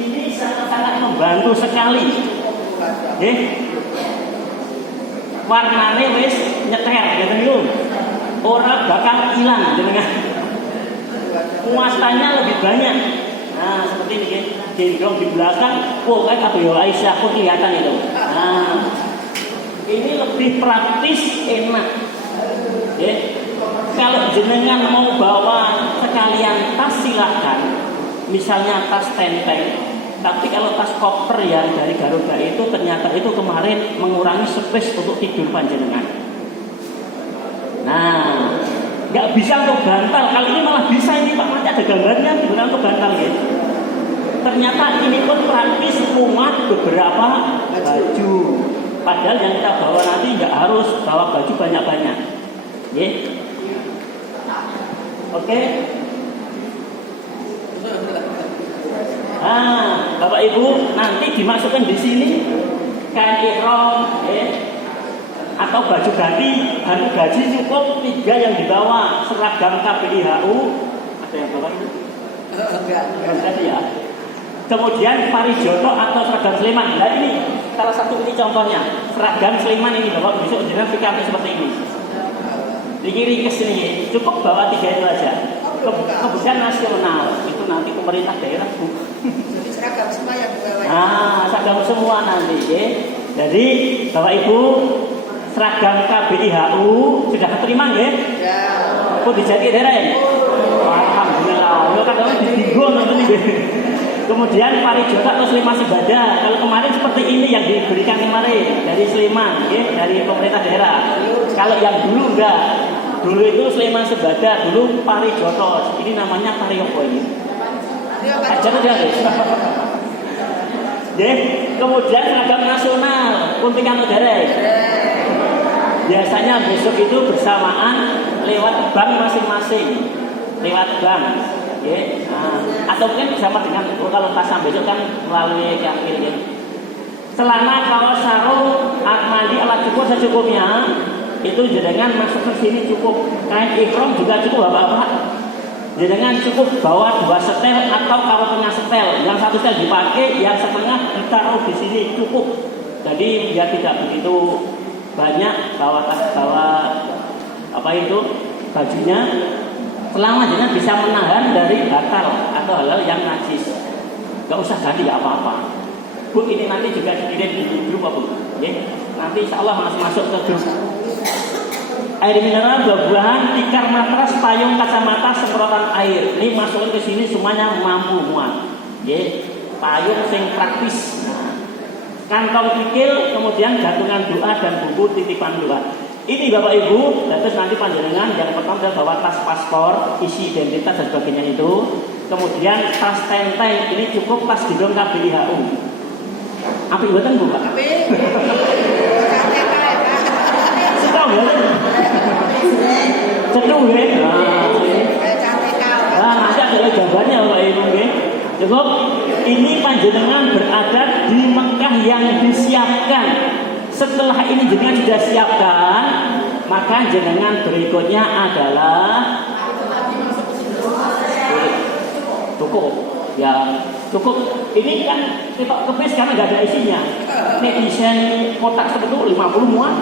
Ini sangat-sangat membantu sekali. Warnanya wis nyeter gitu niku. Ora bakal hilang jenengan. Muatannya lebih banyak. Nah, seperti ini gendong di belakang, kayak KBIHU Aisyah pun kelihatan itu. Nah, ini lebih praktis, enak. Kalau jenengan mau bawa sekalian tas silahkan, misalnya tas tenteng. Tapi kalau tas koper yang dari Garuda itu ternyata itu kemarin mengurangi space untuk tidur panjenengan. Nah, nggak bisa untuk bantal. Kalau ini malah bisa ini Pak, nanti ada gambarnya digunakan untuk bantal gitu. Ternyata ini pun praktis muat beberapa baju. Padahal yang kita bawa nanti nggak harus bawa baju banyak-banyak. Oke. Nah, Bapak Ibu nanti dimasukkan di sini kain ihram, atau baju ganti, gaji cukup 3 yang dibawa, seragam KBIHU. Ada yang bawa itu? Enggak ya. Kemudian parijoto atau seragam Sleman. Nah ini salah satu ini contohnya. Seragam Sleman ini Bapak besok jangan pikir seperti ini. Dikiri ke sini, cukup bawa 3 itu aja. Kebutuhan nasional itu nanti pemerintah daerah Bu. Jadi seragam semua yang dibawa. Seragam semua nanti. Jadi Bapak Ibu seragam KBIHU sudah keterima ya? Ya. Kok dijadi daerah ya? Alhamdulillah. Lo kan ditinggo nonton ini. Kemudian parijoto atau Sleman Sibada. Kalau kemarin seperti ini yang diberikan kemarin dari Sleman, dari pemerintah daerah. Kalau yang dulu enggak. Dulu itu Sleman Sibada, dulu parijoto. Ini namanya pariopo ini. Ajar aja guys. Kemudian seragam nasional, kontingen udara. Biasanya besok itu bersamaan lewat bank masing-masing, lewat bank. Atau mungkin bersama dengan kalau pasang besok kan melalui yakin. Celana kaos sarung mandi alat cukur secukupnya. Itu jenengan masuk ke sini cukup. Kain ihram juga cukup Bapak-bapak. Jenengan cukup bawa 2 setel atau kalau punya setel. Yang 1 setel dipakai, yang setengah ditaruh di sini cukup. Jadi biar tidak begitu banyak bawa bajunya. Selama jenengan bisa menahan dari batal atau hal-hal yang najis. Gak usah ganti, gak apa-apa. Bu, ini nanti juga dikirim di grup Bu. Nanti insya Allah masuk ke grup. Air mineral, buah-buahan, tikar, matras, payung, kacamata, semprotan air. Ini masukin ke sini semuanya mampu muat. Payung sing praktis. Kantong kikil, kemudian gantungan doa dan buku titipan doa. Ini Bapak Ibu, terus nanti panjenengan yang pertama adalah bawa tas paspor, isi identitas dan sebagainya itu. Kemudian tas tenteng, ini cukup tas gendong KBIHU. Apa buatan Bu Pak? Suka ya? Ceduh ya? Nanti ada gambarnya Bapak Ibu. Cukup, ini panjenengan berada di Mekah yang disiapkan. Setelah ini jenengan sudah siapkan, maka jenengan berikutnya adalah cukup, ya cukup. Ini kan kita kepes karena nggak ada isinya. Ini desain kotak seperti 50 muat.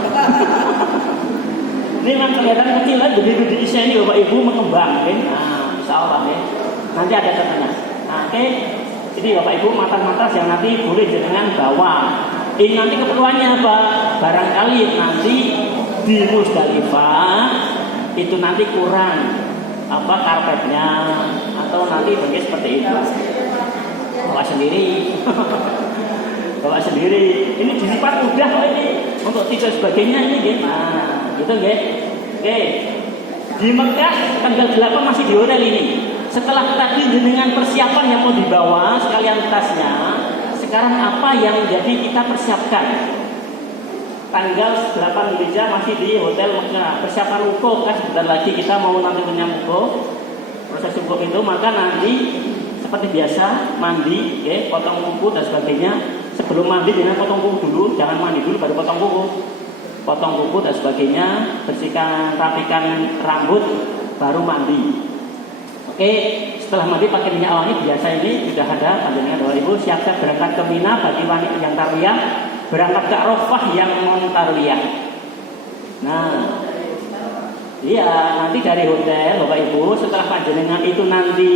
Ini memang kelihatan kecil kan, begitu desain ini Bapak Ibu mengembang, kan? Nah, insya Allah ya. Nanti ada tengahnya. Nah, oke. Ini Bapak Ibu matras-matras yang nanti boleh jenengan bawa. Ini nanti keperluannya apa? Barangkali nanti di Musdalifah itu nanti kurang karpetnya atau nanti bentuk seperti itu. Bawa sendiri. Bawa sendiri. Ini disimpan mudah kok ini untuk tidur sebagainya ini. Nah, gitu nggih. Oke. Di Mekah tanggal 8 masih di hotel ini. Setelah tadi dengan persiapan yang mau dibawa sekalian tasnya, sekarang apa yang jadi kita persiapkan? Tanggal 8 Dzulhijjah masih di hotel Mekah. Persiapan wukuf kan sebentar lagi kita mau nanti punya wukuf. Proses wukuf itu maka nanti seperti biasa mandi, ya, potong kuku dan sebagainya. Sebelum mandi dengan potong kuku dulu, jangan mandi dulu baru potong kuku. Potong kuku dan sebagainya, bersihkan, rapikan rambut, baru mandi. Oke, setelah mandi pakai minyak wangi biasa ini sudah ada panjenengan Bapak Ibu siap-siap berangkat ke Mina bagi wanita yang tarwiyah, berangkat ke Arafah yang non tarwiyah. Nah, iya nanti dari hotel Bapak Ibu setelah panjenengan itu nanti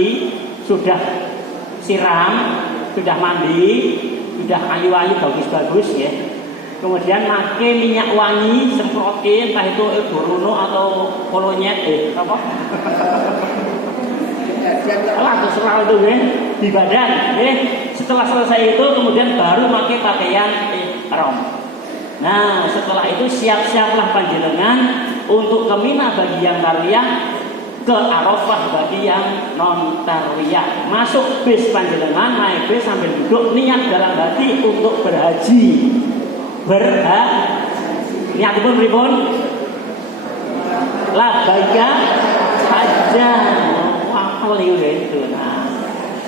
sudah siram, sudah mandi, sudah ayu-ayu bagus-bagus ya. Kemudian pakai minyak wangi semprotin entah itu Bruno atau Kolonyet apa? Alah terserah itu ya di badan. Setelah selesai itu kemudian baru pakai pakaian ihram. Nah setelah itu siap-siaplah panjenengan untuk ke Mina bagi yang tarwiyah, ke Arafah bagi yang non tarwiyah. Masuk bis panjenengan, naik bis sambil duduk niat dalam hati untuk berhaji. Niatipun pripun? Labbaika hajjan. Itu. Nah,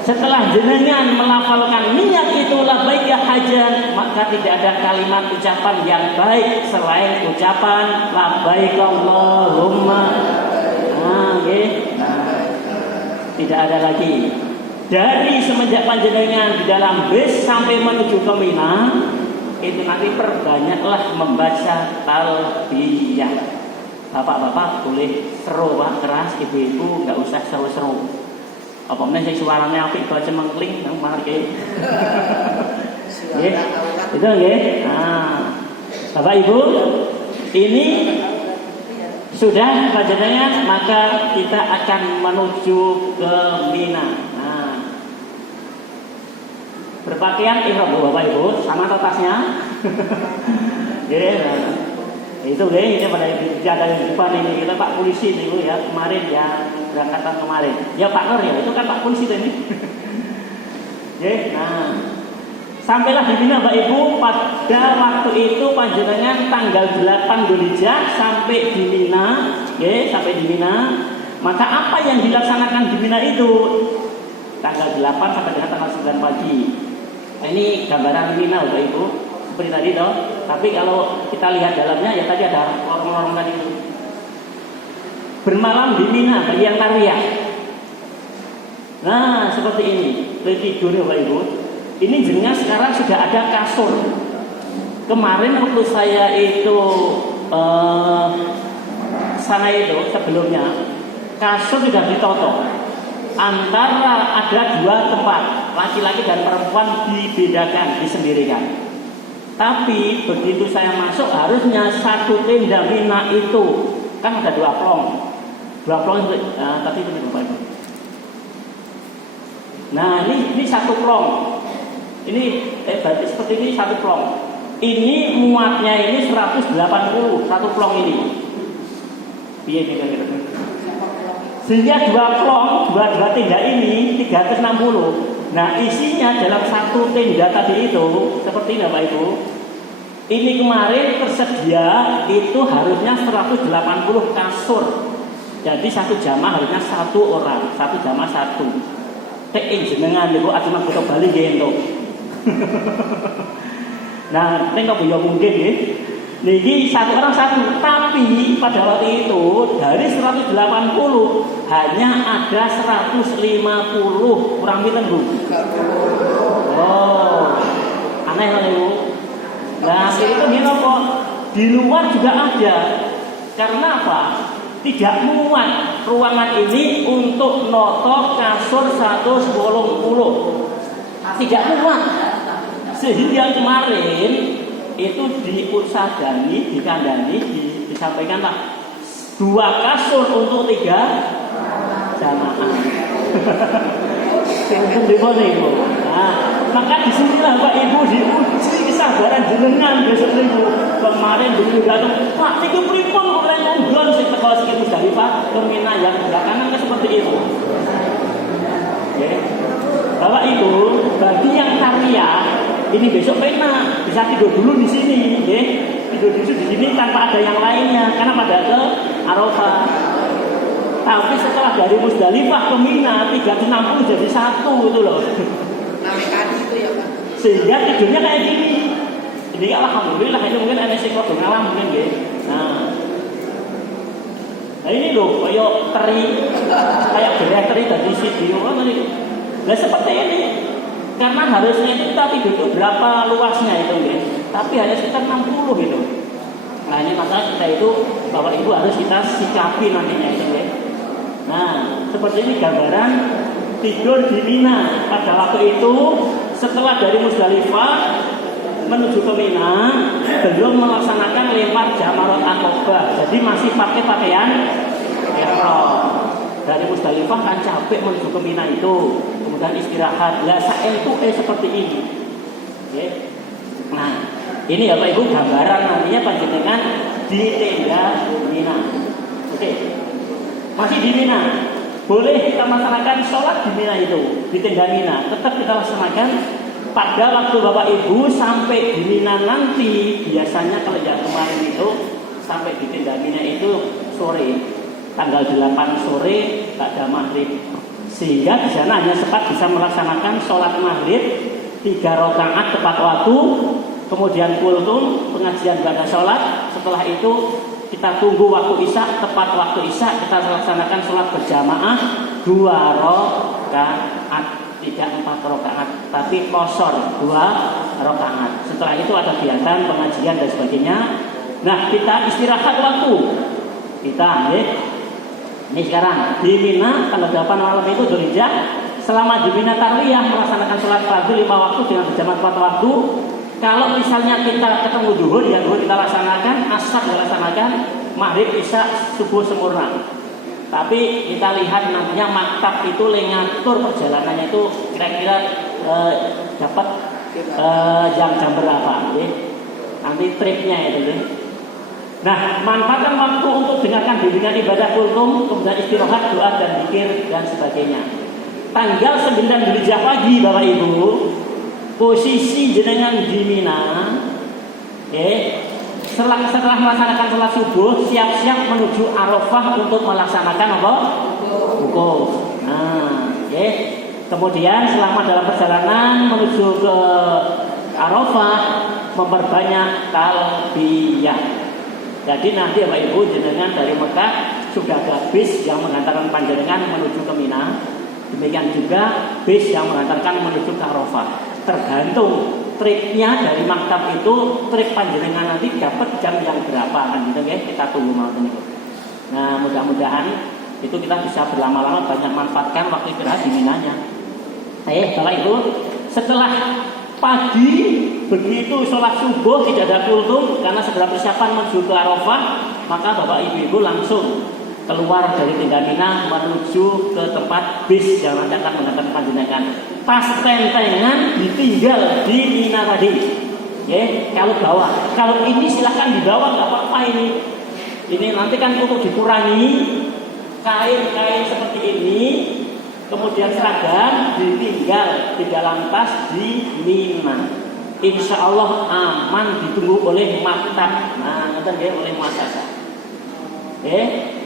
setelah jenengan melafalkan niat itu labbaika hajjan, maka tidak ada kalimat ucapan yang baik selain ucapan labbaik Allahumma. Tidak ada lagi. Dari semenjak panjenengan di dalam bis sampai menuju ke Mina, itu nanti perbanyaklah membaca talbiyah. Bapak-bapak boleh seru Pak, keras, ibu-ibu nggak usah seru-seru. Apa meneh sing suaranya apik baca mengkling nang marke. Nggih. Itu nggih. Nah, Bapak Ibu, ini sudah panjenengan maka kita akan menuju ke Mina. Nah, berpakaian ihram Bapak Ibu sama tasnya. Nggih. Itu deh, ini pada ada di depan ini kita Pak Polisi nih ya kemarin ya berangkatan kemarin. Ya Pak Nur ya itu kan Pak Polisi ini. Nah sampailah di Mina Mbak Ibu pada waktu itu panjenengan tanggal 8 Dzulhijjah sampai di Mina, sampai di Mina. Maka apa yang dilaksanakan di Mina itu tanggal 8 sampai dengan tanggal 9 pagi. Ini gambaran Mina Mbak Ibu. Seperti tadi toh, tapi kalau kita lihat dalamnya ya tadi ada orang-orang tadi itu bermalam di Mina bagi yang tarwiyah. Nah seperti ini, tidur ya Bapak Ibu. Ini jenengan sekarang sudah ada kasur. Kemarin waktu saya itu sana itu sebelumnya kasur sudah ditotok. Antara ada dua tempat, laki-laki dan perempuan dibedakan, disendirikan. Tapi begitu saya masuk harusnya satu tenda Mina itu kan ada dua plong itu, tapi ini Bapak Ibu. Nah ini satu plong, ini berarti seperti ini satu plong. Ini muatnya ini 180 satu plong ini. Sehingga dua plong, dua tenda ini 360. Nah isinya dalam satu tenda tadi itu seperti ini Bapak Ibu. Ini kemarin tersedia itu harusnya 180 kasur. Jadi satu jamaah harusnya satu orang, satu jamaah satu. Tekin jenengan Ibu ajeng foto Bali nggih entuk. Nah, nek kok yo mungkin nggih. Niki satu orang satu, tapi pada waktu itu dari 180 hanya ada 150 kurang pinten Bu? Oh, aneh kan Ibu? Nah, itu gini kok di luar juga ada. Karena apa? Tidak muat ruangan ini untuk noto kasur 180. Tidak muat. Sehingga kemarin itu diusadani, dikandani, disampaikanlah 2 kasur untuk 3 jamaah. Singgung di mana Ibu? Nah, maka disinilah Pak Ibu diuji kesabaran jenengan besok Ibu. Kemarin dulu datang, Pak, itu pripun orang ngundang sing teko sing Musdalifah Musdalifah ke Mina yang belakangan kan seperti itu. Oke. Bapak Ibu, bagi yang karya ini besok Mina bisa tidur dulu di sini, oke? Tidur di sini tanpa ada yang lainnya, karena pada ke Arafah. Tapi setelah dari Musdalifah ke Mina 360 jadi satu itu loh. Sampai kali itu ya Pak. Sehingga tidurnya kayak gini. Ini alhamdulillah ini mungkin ada sekolah ngalam mungkin ya. Nah ini loh kayak teri, kayak gerak teri dari video kan tadi. Nah seperti ini. Karena harusnya itu kita tidur itu berapa luasnya itu ya. Tapi hanya sekitar 60 gitu. Nah ini maka kita itu Bapak Ibu harus kita sikapi nantinya itu ya. Nah seperti ini gambaran tidur di Mina pada waktu itu setelah dari Musdalifah menuju ke Mina belum melaksanakan lempar jamarat akobah, jadi masih pakai pakaian ihram. Dari Musdalifah kan capek menuju ke Mina itu, kemudian istirahat. Lah itu seperti ini. Oke. Nah ini ya Pak Ibu gambaran nantinya panjenengan di tenda Mina. Oke. Masih di Mina. Boleh kita maksanakan sholat di Mina itu, di tenda Mina. Tetap kita laksanakan pada waktu Bapak Ibu sampai di Mina nanti. Biasanya kalau yang kemarin itu sampai di tenda Mina itu sore, tanggal 8 sore pada maghrib. Sehingga di sana hanya sempat bisa melaksanakan sholat maghrib 3 rakaat tepat waktu. Kemudian kultum, pengajian pada sholat. Setelah itu kita tunggu waktu isya, tepat waktu isya kita laksanakan sholat berjamaah 2 rakaat, tidak 4 rakaat, tapi qashar 2 rakaat. Setelah itu ada kegiatan pengajian dan sebagainya. Nah kita istirahat waktu kita, ya. Ini sekarang di Mina tanggal 8 malam itu Dzulhijjah. Selama di Mina Tarwiyah melaksanakan sholat fardu 5 waktu dengan berjamaah 4 waktu. Kalau misalnya kita ketemu duhur, ya duhur kita laksanakan, asar dilaksanakan, maghrib, isya, subuh sempurna. Tapi kita lihat nantinya maktab itu ngatur perjalanannya itu kira-kira dapat jam berapa, ya. Nanti tripnya itu, ya. Nah, manfaatkan waktu untuk dengarkan bimbingan ibadah kultum, kemudian istirahat, doa dan zikir dan sebagainya. Tanggal 9 Dzulhijjah pagi, Bapak Ibu, posisi jenengan di Mina, setelah melaksanakan sholat subuh, siap-siap menuju Arafah untuk melaksanakan apa? Wukuf. Nah, kemudian selama dalam perjalanan menuju ke Arafah, memperbanyak talbiyah. Jadi nanti Bapak Ibu jenengan dari Mekah sudah ada bis yang mengantarkan panjenengan menuju ke Mina. Demikian juga bis yang mengantarkan menuju ke Arafah. Tergantung tripnya dari maktab itu, trip panjenengan nanti dapat jam yang berapa kan gitu ya, kita tunggu malam itu. Nah mudah-mudahan itu kita bisa berlama-lama banyak manfaatkan waktu istirahat di Minanya. Bapak Ibu, setelah pagi begitu sholat subuh tidak ada kultum karena segera persiapan menuju ke Arafah, maka Bapak Ibu langsung keluar dari tenda Mina menuju ke tempat bis yang nanti akan mengantar panjenengan. Tas tentengan ditinggal di Mina tadi, kalau bawa. Kalau ini silahkan dibawa, nggak apa-apa ini. Ini nanti kan untuk dikurangi kain-kain seperti ini, kemudian seragam ditinggal di dalam tas di Mina. Insya Allah aman ditunggu oleh maktab. Nah, nanti oleh muasasah.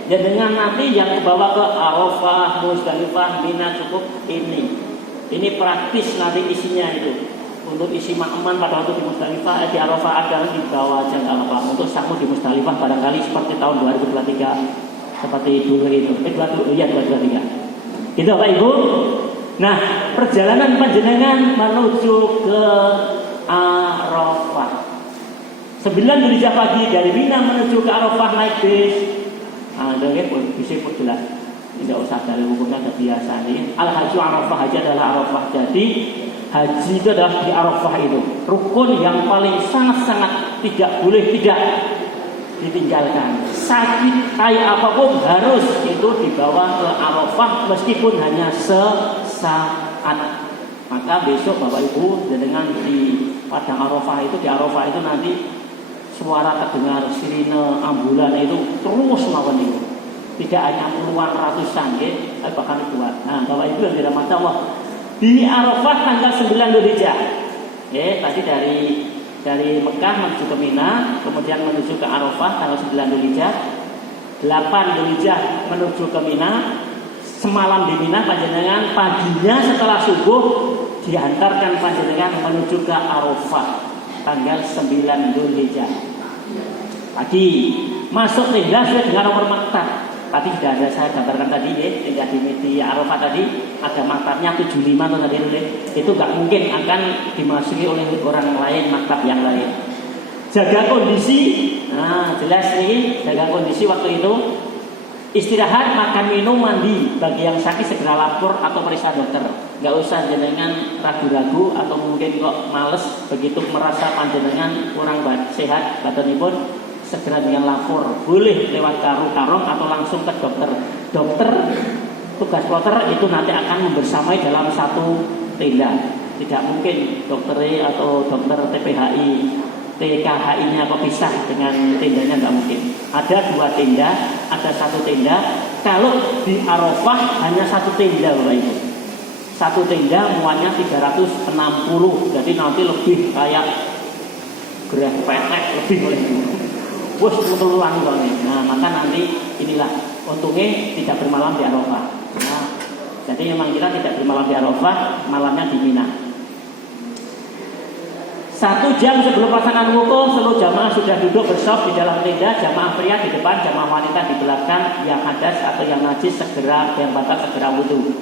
Dan dengan nanti yang dibawa ke Arafah, Musdalifah, Mina cukup ini. Ini praktis nanti isinya itu. Untuk isi makman pada waktu di Musdalifah, di Arafah ada di bawah aja nggak apa. Untuk samu di Musdalifah barangkali seperti tahun 2023 seperti dulu itu. 2023. Gitu Pak Ibu. Nah perjalanan panjenengan menuju ke Arafah. 9 Dzulhijjah pagi dari Mina menuju ke Arafah naik bis. Bisa jelas. Tidak usah dari hukumnya sudah biasa nih. Al-Hajju Arafah, haji adalah Arafah. Jadi haji itu adalah di Arafah itu rukun yang paling sangat-sangat tidak boleh tidak ditinggalkan. Sakit kayak apapun harus itu dibawa ke Arafah meskipun hanya sesaat. Maka besok Bapak Ibu dengan di padang Arafah itu, di Arafah itu nanti suara terdengar sirine ambulan itu terus mawon itu. Tidak hanya puluhan ratusan, ya, bahkan ribuan. Nah, Bapak Ibu yang dirahmati Allah, di Arafah tanggal 9 Dzulhijjah. Ya, tadi dari Mekah menuju ke Mina, kemudian menuju ke Arafah tanggal 9 Dzulhijjah. 8 Dzulhijjah menuju ke Mina. Semalam di Mina panjenengan, paginya setelah subuh dihantarkan panjenengan menuju ke Arafah tanggal 9 Dzulhijjah. Pagi masuk tenda sudah dengan nomor maktab. Tadi sudah ada saya gambarkan tadi ya, tenda di Arafah tadi ada maktabnya 75 atau tadi itu nggak mungkin akan dimasuki oleh orang lain, maktab yang lain. Jaga kondisi, nah jelas nih, jaga kondisi waktu itu. Istirahat, makan, minum, mandi. Bagi yang sakit segera lapor atau periksa dokter. Nggak usah jenengan ragu-ragu atau mungkin kok males begitu merasa panjenengan kurang sehat badanipun, segera dengan lapor. Boleh lewat karung atau langsung ke dokter. Dokter, tugas dokter itu nanti akan membersamai dalam satu tenda. Tidak mungkin dokter atau dokter TPHI, TKHI-nya kok pisah dengan tendanya, nggak mungkin. Ada 2 tenda, ada 1 tenda. Kalau di Arafah hanya 1 tenda, Bapak Ibu. 1 tenda muatnya 360, jadi nanti lebih kayak gerah petek, lebih oleh itu. Bos kebetulan soalnya. Nah, maka nanti inilah untungnya tidak bermalam di Arafah. Nah, jadi memang kita tidak bermalam di Arafah, malamnya di Mina. 1 jam sebelum pelaksanaan wukuf, seluruh jamaah sudah duduk bersaf di dalam tenda. Jamaah pria di depan, jamaah wanita di belakang. Yang hadas atau yang najis segera, yang batal segera wudhu.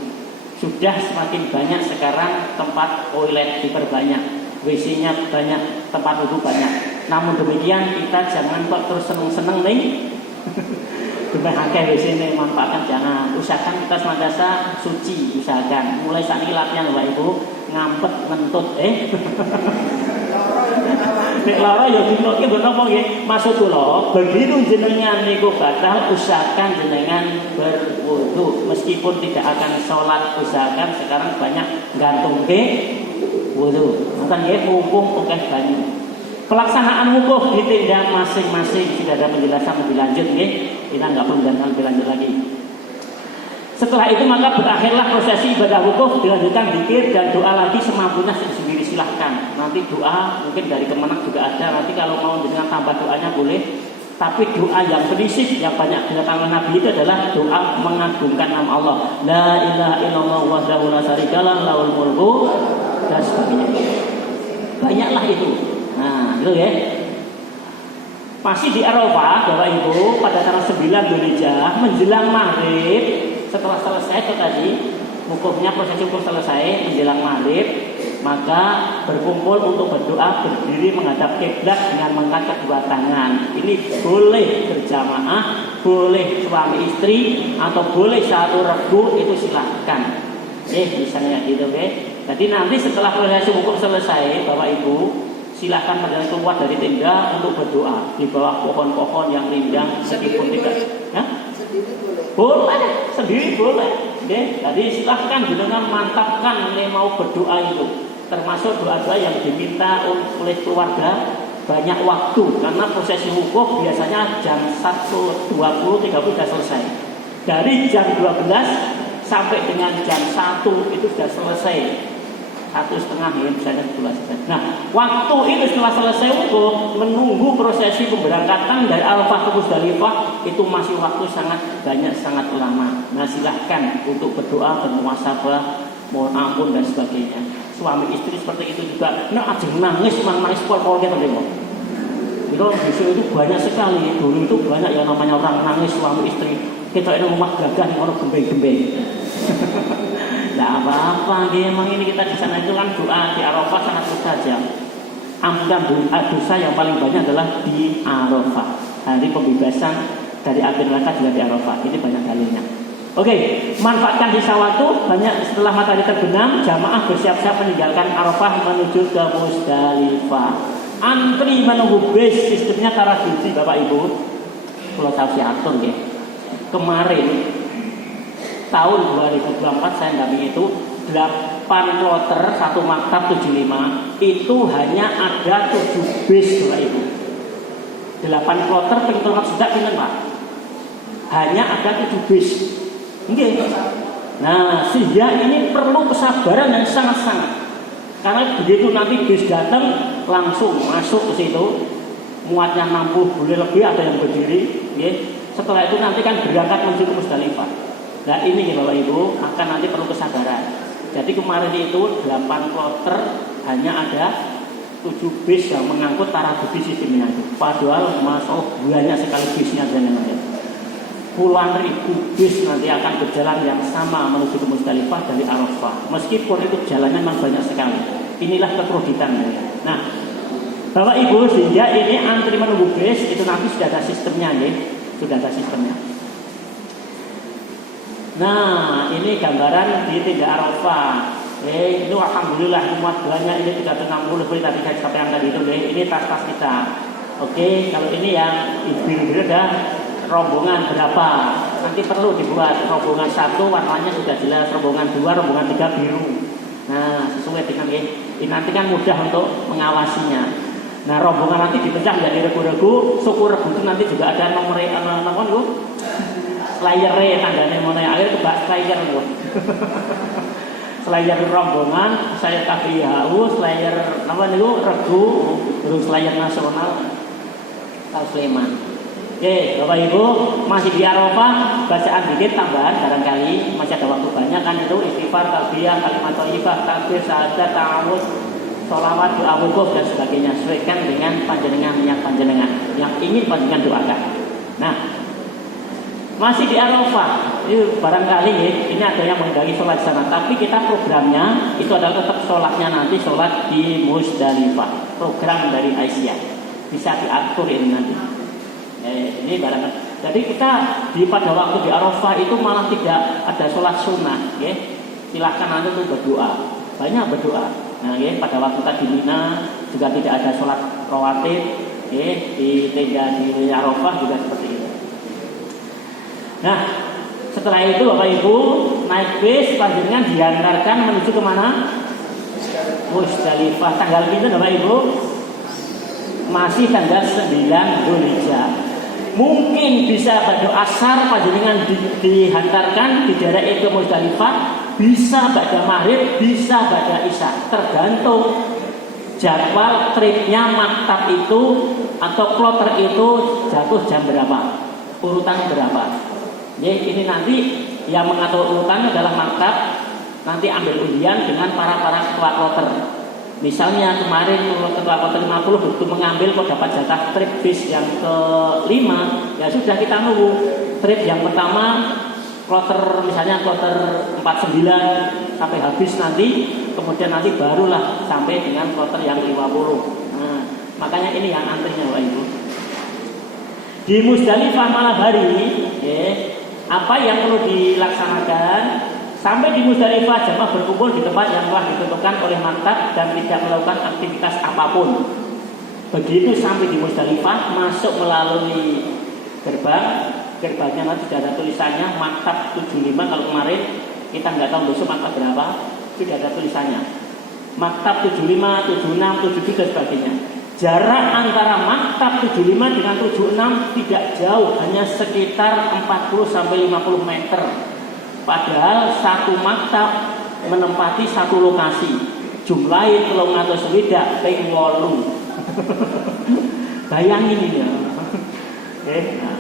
Sudah semakin banyak sekarang tempat toilet diperbanyak, WC-nya banyak, tempat wudhu banyak. Namun demikian kita jangan kok terus seneng-seneng nih. Berbahagia WC ini manfaatkan, jangan. Usahakan kita senantiasa suci, usahakan. Mulai saat ini latihan Bapak Ibu, ngampet ngentut nek lara ya dinotke mboten apa nggih. Maksud kula, begitu jenengan niku batal, usahakan jenengan berwudu. Meskipun tidak akan sholat, usahakan sekarang banyak gantungke wudu. Ngoten nggih, mumpung akeh banyu. Pelaksanaan wukuf di tenda masing-masing sudah ada penjelasan lebih lanjut nggih. Kita enggak perlu menjelaskan lebih lanjut lagi. Setelah itu maka berakhirlah prosesi ibadah wukuf, dilanjutkan zikir dan doa lagi semampunya sendiri, silahkan. Nanti doa mungkin dari Kemenak juga ada. Nanti kalau mau dengan tambah doanya boleh. Tapi doa yang prinsip yang banyak dilakukan Nabi itu adalah doa mengagungkan nama Allah. La ilaha illallah wahdahu la syarikalah lahul mulku dan sebagainya. Banyaklah itu. Nah, itu ya. Masih di Arafah, Bapak Ibu, pada tanggal 9 Dzulhijjah menjelang maghrib. Setelah selesai itu tadi wukufnya, prosesi wukuf selesai menjelang maghrib, maka berkumpul untuk berdoa, berdiri menghadap kiblat dengan mengangkat kedua tangan. Ini boleh berjamaah, boleh suami istri, atau boleh satu regu, itu silahkan. Misalnya gitu Jadi nanti setelah prosesi wukuf selesai, Bapak Ibu, silahkan pada keluar dari tenda untuk berdoa di bawah pohon-pohon yang rindang, meskipun tidak. Boleh, sendiri boleh. Jadi silahkan dengan mantapkan mau berdoa itu. Termasuk doa-doa yang diminta oleh keluarga banyak waktu. Karena prosesi wukuf biasanya jam 1.20, 30 sudah selesai. Dari jam 12 sampai dengan jam 1 itu sudah selesai. 1,5 ya, misalnya 12. Nah, waktu itu setelah selesai wukuf, menunggu prosesi pemberangkatan dari Arafah ke Musdalifah itu masih waktu sangat banyak, sangat lama. Nah, silahkan untuk berdoa, bermuhasabah, mohon ampun dan sebagainya. Suami istri seperti itu juga. Nah, aja nangis pol-pol gitu deh. Itu besok itu banyak sekali. Dulu itu banyak yang namanya orang nangis suami istri. Kita ini rumah gagah nih orang gembeng-gembeng. Tidak apa-apa, memang ini kita di sana itu kan doa di Arafah sangat mustajab. Ampunan dosa yang paling banyak adalah di Arafah. Hari pembebasan dari api neraka juga di Arafah. Ini banyak dalilnya. Oke, manfaatkan sisa waktu. Banyak setelah matahari terbenam, jamaah bersiap-siap meninggalkan Arafah menuju ke Musdalifah. Antri menunggu bis, sistemnya tradisi Bapak Ibu. Kalau tahu si atur ya. Kemarin tahun 2024 saya dampingi itu 8 kloter 1 maktab 75 itu hanya ada 7 bis Bapak Ibu. 8 kloter penghitungan sudah pinten Pak. hanya ada 7 bis. Oke. Nah, sehingga ini perlu kesabaran yang sangat-sangat. Karena begitu nanti bis datang langsung masuk ke situ, muatnya 60 boleh lebih, ada yang berdiri, ya. Setelah itu nanti kan berangkat menuju ke Musdalifah. Nah ini ya Bapak Ibu, akan nanti perlu kesabaran. Jadi kemarin itu 8 kloter hanya ada 7 bis yang mengangkut para bis sistemnya. Padahal masuk banyak sekali bisnya dan lain-lain. Puluhan ribu bis nanti akan berjalan yang sama menuju ke Musdalifah dari Arafah. Meskipun itu jalannya memang banyak sekali. Inilah kekreditannya. Nah, Bapak Ibu, sehingga ini antri menunggu bis itu nanti sudah ada sistemnya, ya. Sudah ada sistemnya. Nah, ini gambaran di Tenda Arafah. Itu alhamdulillah muat banyak, ini 360 lebih tadi saya sampaikan tadi itu. Ini tas-tas kita. Oke, kalau ini yang biru-biru ada rombongan berapa, nanti perlu dibuat rombongan 1 warnanya sudah jelas, rombongan 2, rombongan 3 biru. Nah sesuai dengan ini nanti kan mudah untuk mengawasinya. Nah rombongan nanti dipecah menjadi regu-regu, suku regu itu nanti juga ada nomor slayer tandanya mana akhir kebak slayer loh. Slayer rombongan, slayer KBHU, slayer apa nih regu, terus slayer nasional Sleman. Oke, Bapak Ibu, masih di Arafah, bacaan dikit tambahan barangkali masih ada waktu banyak kan itu istighfar, talbiyah, kalimat thayyibah, takbir, syahadat, ta'awudz, sholawat, doa wukuf dan sebagainya. Sesuaikan dengan panjenengan niat panjenengan yang ingin panjenengan doakan. Nah, masih di Arafah, itu barangkali ini ada yang menghendaki sholat di sana, tapi kita programnya itu adalah tetap sholatnya nanti sholat di Musdalifah. Program dari Aisyah bisa diatur ini nanti. Ini barangkali. Jadi kita pada waktu di Arafah itu malah tidak ada sholat sunnah, ya. Silahkan nanti tuh berdoa, banyak berdoa. Nah, ya, pada waktu tadi Mina juga tidak ada sholat rawatib, ya, di tenda di Arafah juga seperti itu. Nah, setelah itu Bapak Ibu naik bis, panjenengan diantarkan menuju kemana? Musdalifah. Tanggal itu Bapak Ibu masih tanggal 9 Dzulhijjah. Mungkin bisa pada asar panjenengan dihantarkan di daerah itu Musdalifah, bisa pada maghrib, bisa pada isya, tergantung jadwal tripnya maktab itu atau kloter itu jatuh jam berapa, urutan berapa. Jadi ini nanti yang mengatur urutan adalah maktab, nanti ambil undian dengan para ketua kloter. Misalnya kemarin ketua kloter 50 begitu mengambil kok dapat jatah trip bis yang ke-5, ya sudah kita nunggu trip yang pertama kloter misalnya kloter 49 sampai habis nanti, kemudian nanti barulah sampai dengan kloter yang 50. Nah, makanya ini yang antrinya Bapak Ibu. Di Musdalifah malam hari, ya, apa yang perlu dilaksanakan? Sampai di Musdalifah jamaah berkumpul di tempat yang telah ditentukan oleh maktab dan tidak melakukan aktivitas apapun. Begitu sampai di Musdalifah, masuk melalui gerbangnya nanti sudah ada tulisannya maktab 75. Kalau kemarin kita nggak tahu besok maktab berapa, sudah ada tulisannya maktab 75, 76, 77 dan sebagainya. Jarak antara maktab 75 dengan 76 tidak jauh, hanya sekitar 40 sampai 50 meter. Padahal satu maktab menempati satu lokasi. Jumlahi 300 swidak ping 8. Bayangin ini ya. Nah.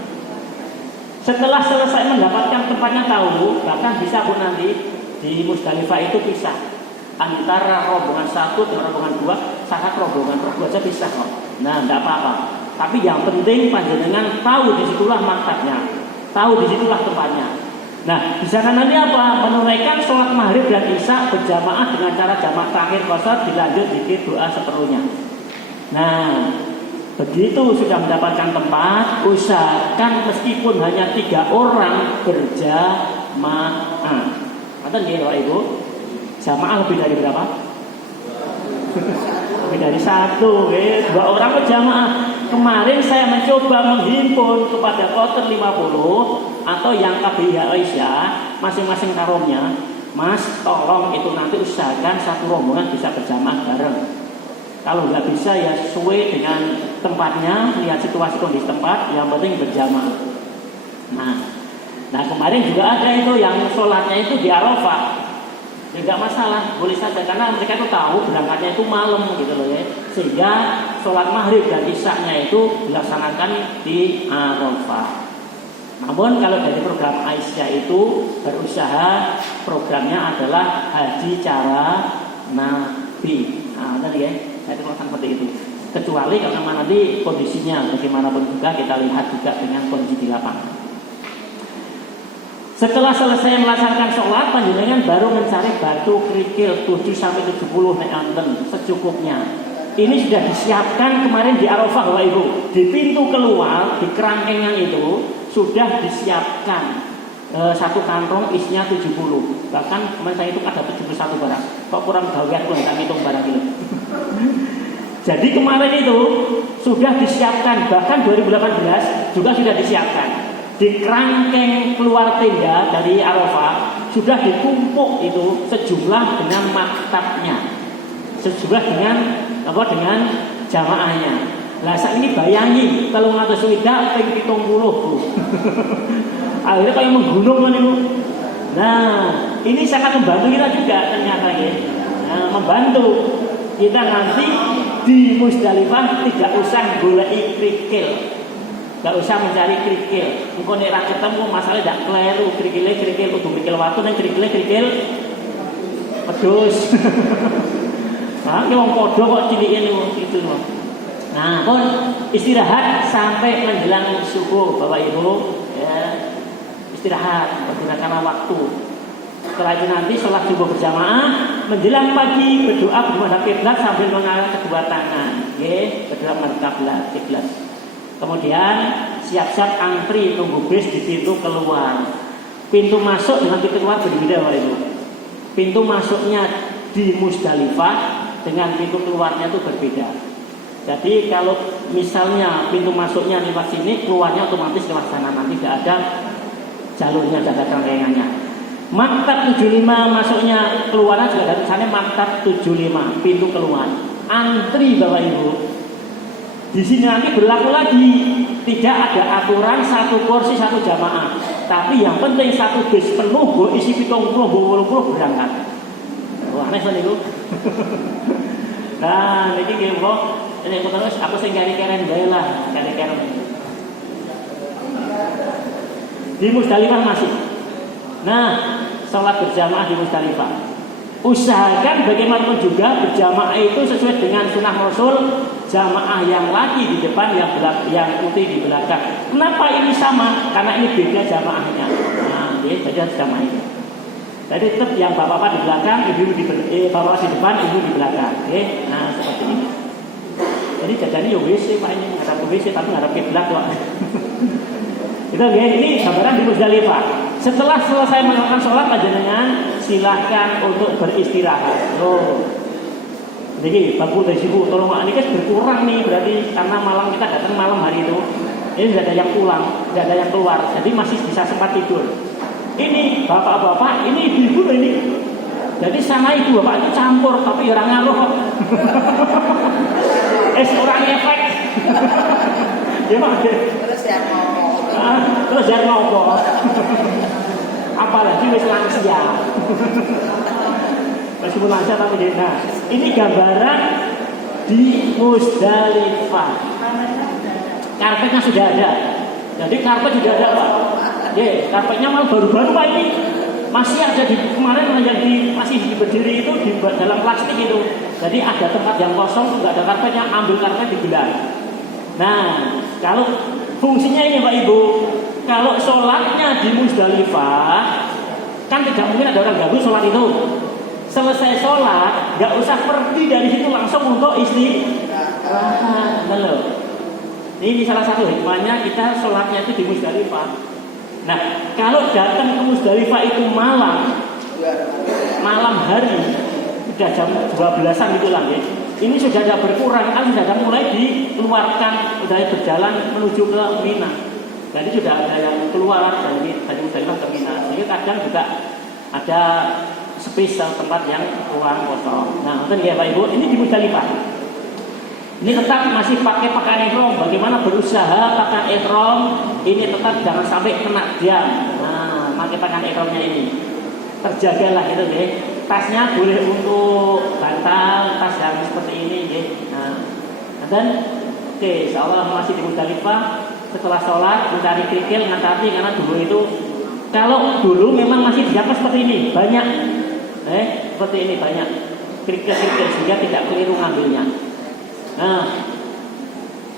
Setelah selesai mendapatkan tempatnya tahu, bahkan bisa pun nanti di Musdalifah itu pisah antara rombongan 1 dengan rombongan 2, sangat rombongan aja pisah kok. Nah, tidak apa-apa. Tapi yang penting panjenengan tahu disitulah maktabnya, tahu disitulah tempatnya. Nah, di sana nanti apa? Menunaikan sholat maghrib dan isya berjamaah dengan cara jamaah terakhir qasar, dilanjut zikir doa seperlunya. Nah, begitu sudah mendapatkan tempat, usahakan meskipun hanya 3 orang berjamaah. Kata nggih Bapak Ibu? Jamaah lebih dari berapa? Lebih dari 1, 2 orang berjamaah. Kemarin saya mencoba menghimpun kepada kloter 50 atau yang KBH Aisyah, masing-masing karomnya, Mas, tolong itu nanti usahakan satu rombongan bisa berjamaah bareng. Kalau nggak bisa ya sesuai dengan tempatnya, lihat situasi kondisi tempat, yang penting berjamaah. Nah, Nah kemarin juga ada itu yang sholatnya itu di Arafah, tidak masalah, boleh saja karena mereka itu tahu berangkatnya itu malam gitu loh ya, sehingga sholat maghrib dan isya-nya itu dilaksanakan di Arafah. Namun kalau dari program Aisyah itu berusaha programnya adalah haji cara Nabi. Nah, tadi ya, saya teruskan seperti itu. Kecuali karena nanti kondisinya bagaimanapun juga kita lihat juga dengan kondisi di lapangan. Setelah selesai melaksanakan sholat, panjenengan baru mencari batu kerikil 7-70 meter secukupnya. Ini sudah disiapkan kemarin di Arafah, Bapak Ibu. Di pintu keluar, di kerangkengnya itu sudah disiapkan satu kantong isinya 70. Bahkan kemarin saya itu ada 71 barang. Kok kurang gawean pun tak ngitung barang itu. Jadi kemarin itu sudah disiapkan, bahkan 2018 juga sudah disiapkan. Di kerangkeng keluar tenda dari Arafah sudah ditumpuk itu sejumlah dengan maktabnya, sejumlah dengan jamaahnya. Lah saat ini bayangi kalau ngatus swidak ping 70 Bu. Akhirnya kayak menggunung kan itu. Nah, ini sangat membantu kita juga ternyata ya. Nah, membantu kita nanti di Musdalifah tidak usah golek kerikil. Gak usah mencari kerikil. Engko nek ra ketemu masalah ndak kleru kerikil kudu kerikil watu nek kerikil pedus. Nah, ki wong padha kok cilike niku itu lho. Nah, pun istirahat sampai menjelang subuh, Bapak Ibu, ya. Istirahat menggunakan waktu. Setelah itu nanti sholat subuh berjamaah, menjelang pagi berdoa menghadap kiblat sambil mengangkat kedua tangan, ya, berdoa menghadap kiblat. Kemudian siap-siap antri tunggu bis di pintu keluar. Pintu masuk dengan pintu keluar berbeda, Bapak Ibu. Pintu masuknya di Musdalifah dengan pintu keluarnya itu berbeda. Jadi kalau misalnya pintu masuknya lewat sini, keluarnya otomatis lewat sana, nanti tidak ada jalurnya, tidak ada kerangkengannya. Maktab 75 masuknya keluarnya juga dari sana, maktab 75 pintu keluar. Antri Bapak Ibu. Di sini nanti berlaku lagi, tidak ada aturan satu kursi satu jamaah, tapi yang penting satu bis penuh, isi 70 berangkat. Wah, aneh sekali itu. Nah, ini gimana? Ini terus aku sing keren bae lah, keren. Di Musdalifah masih. Nah, sholat berjamaah di Musdalifah. Usahakan bagaimanapun juga berjamaah itu sesuai dengan sunnah Rasul, jamaah yang laki di depan, yang putih di belakang. Kenapa ini sama? Karena ini beda jamaahnya. Nah, jadi beda jamaahnya. Jadi tetap yang bapak-bapak di belakang, bapak di depan, ibu di belakang. Oke, nah seperti ini. Jadi jadinya ya WC Pak, ini ngadap ke WC tapi ngadap kiblat kok. Itu ya, ini gambaran di Musdalifah. Setelah selesai melakukan sholat panjenengan silahkan untuk beristirahat. Jadi bagus dari sibu, tolong ini kan berkurang nih berarti karena malam kita datang malam hari itu. Ini tidak ada yang pulang, tidak ada yang keluar, jadi masih bisa sempat tidur. Ini bapak-bapak, ini ibu-ibu ini. Jadi sama ibu bapak itu campur, tapi orang ngaruh kok. Orang efek. Gimana? Terus jangan ngomong. Apalagi wis lansia. Meskipun lansia tapi dia. Nah, ini gambaran di Musdalifah. Karpetnya sudah ada. Jadi karpet sudah ada Pak. Ya, karpetnya malah baru-baru Pak ini. Masih ada di kemarin yang masih berdiri itu di dalam plastik itu. Jadi ada tempat yang kosong, nggak ada karpetnya, ambil karpet digelar. Nah, kalau fungsinya ini Pak Ibu, kalau sholatnya di Musdalifah, kan tidak mungkin ada orang ganggu sholat itu. Selesai sholat, nggak usah pergi dari situ langsung untuk istirahat. Ini salah satu hikmahnya kita sholatnya itu di Musdalifah. Nah, kalau datang ke Musdalifah itu malam hari, sudah jam 12-an gitu lah ya. Ini sudah ada berkurang, kan sudah ada mulai dikeluarkan, sudah berjalan menuju ke Mina. Jadi sudah ada yang keluar dari Musdalifah ke Mina. Jadi kadang juga ada space tempat yang ruang kosong. Nah, itu ya Pak Ibu, ini di Musdalifah. Ini tetap masih pakai pakaian ihram. Bagaimana berusaha pakaian ihram ini tetap jangan sampai kena jam. Nah, mengakibatkan ekramnya ini. Terjagalah gitu deh. Tasnya boleh untuk bantal, tas yang seperti ini deh. Nah, dan oke, insyaallah masih di Musdalifah. Setelah sholat mencari kerikil ngangkati, karena dulu itu kalau dulu memang masih di atas seperti ini banyak, seperti ini banyak kerikil-kerikil sehingga tidak keliru ngambilnya. Nah,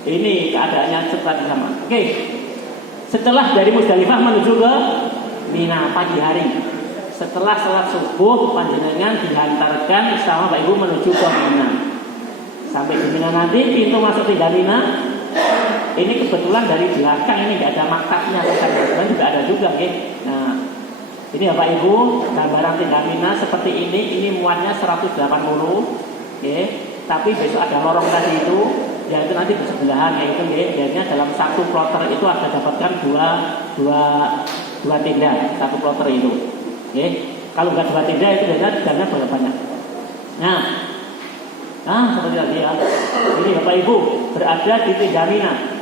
ini keadaannya seperti sama. Oke, setelah dari Musdalifah menuju ke Mina pagi hari. Setelah sholat subuh panjenengan dihantarkan sama Bapak Ibu menuju ke Mina. Sampai di Mina nanti pintu masuk Tindak Mina. Ini kebetulan dari belakang ini nggak ada maktabnya, sebenarnya juga ada juga, ya. Nah, ini Bapak Ibu gambaran Tindak Mina seperti ini muatnya 180, ya. Tapi besok ada lorong tadi itu, yaitu nanti di sebelahan, yaitu ya, biasanya dalam satu kloter itu ada dapatkan dua tenda, satu kloter itu, ya. Kalau nggak 2 tenda itu biasanya dana berapa banyak. Nah, seperti tadi ya. Ini Bapak Ibu berada di Tindak Mina.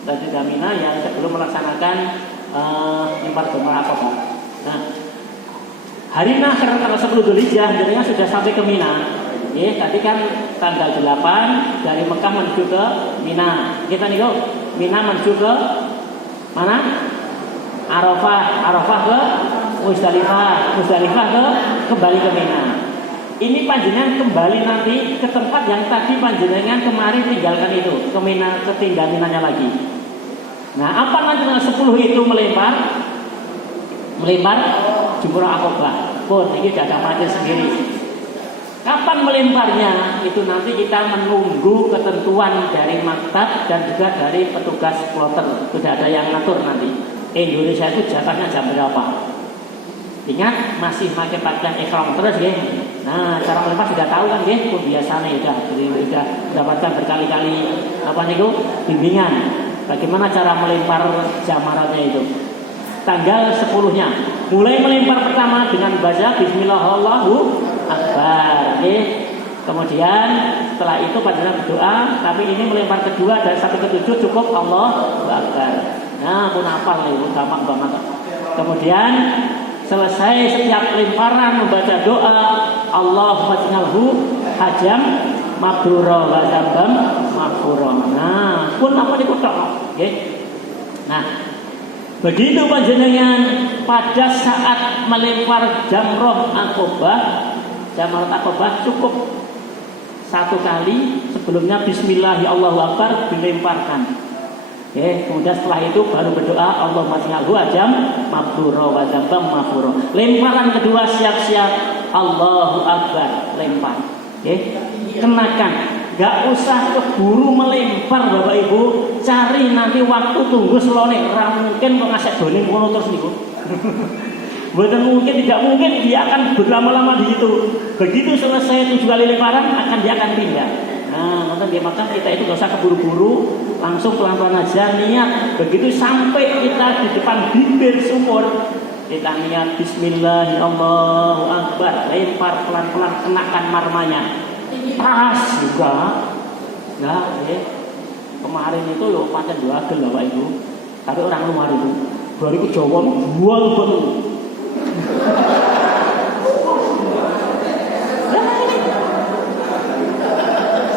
Dari Damina yang sebelum melaksanakan lempar jumrah Aqabah. Nah, hari Nahr tanggal 10 Dzulhijjah jadinya sudah sampai ke Mina. Tadi kan tanggal 8 dari Mekah menuju ke Mina. Kita nih Mina menuju ke mana? Arafah ke Musdalifah ke kembali ke Mina. Ini panjenengan kembali nanti ke tempat yang tadi panjenengan kemarin tinggalkan itu, ke Mina, ke Tindak Minanya lagi. Nah, apa nanti tanggal 10 itu melempar jumrah Aqabah. Pun ini sudah ada materi sendiri. Kapan melemparnya? Itu nanti kita menunggu ketentuan dari maktab dan juga dari petugas kloter. Sudah ada yang ngatur nanti. Indonesia itu jatahnya jam berapa? Ingat masih pakai pakaian ihram terus ya. Nah, cara melempar sudah tahu kan ya, biasanya sudah dapatkan berkali-kali bimbingan. Bagaimana cara melempar jamaratnya itu? Tanggal 10-nya. Mulai melempar pertama dengan baca bismillah Allahu Akbar. Kemudian setelah itu panjenengan berdoa, tapi ini melempar kedua dari 1 ke 7 cukup Allahu Akbar. Nah, pun hafal nih, gampang banget. Kemudian selesai setiap lemparan membaca doa Allahumma ij'alhu hajam mabrura wa dzambam maghfura. Nah, pun apa dikutok, nggih. Nah, begitu panjenengan pada saat melempar jamroh Aqabah cukup 1 kali sebelumnya bismillah ya Allahu Akbar dilemparkan. Kemudian setelah itu baru berdoa Allahumma ij'alhu hajam mabrura wa dzambam maghfura. Lemparan kedua siap-siap Allahu Akbar, lempar. Kenakan. Gak usah keburu melempar Bapak Ibu, cari nanti waktu tunggu selone. Mungkin mengasih doning kono terus niku. Bukan mungkin, tidak mungkin dia akan berlama-lama di situ. Begitu selesai 7 kali lemparan dia akan pindah. Nah, maka kita itu gak usah keburu-buru, langsung pelan-pelan aja niat. Begitu sampai kita di depan bibir sumur, kita niat bismillahirrahmanirrahim Akbar, lempar pelan-pelan, kenakan marmanya. Pas juga. Nah, kemarin itu loh pakai 2 gel Bapak Ibu. Tapi orang luar itu, dari ke Jawa buang betul.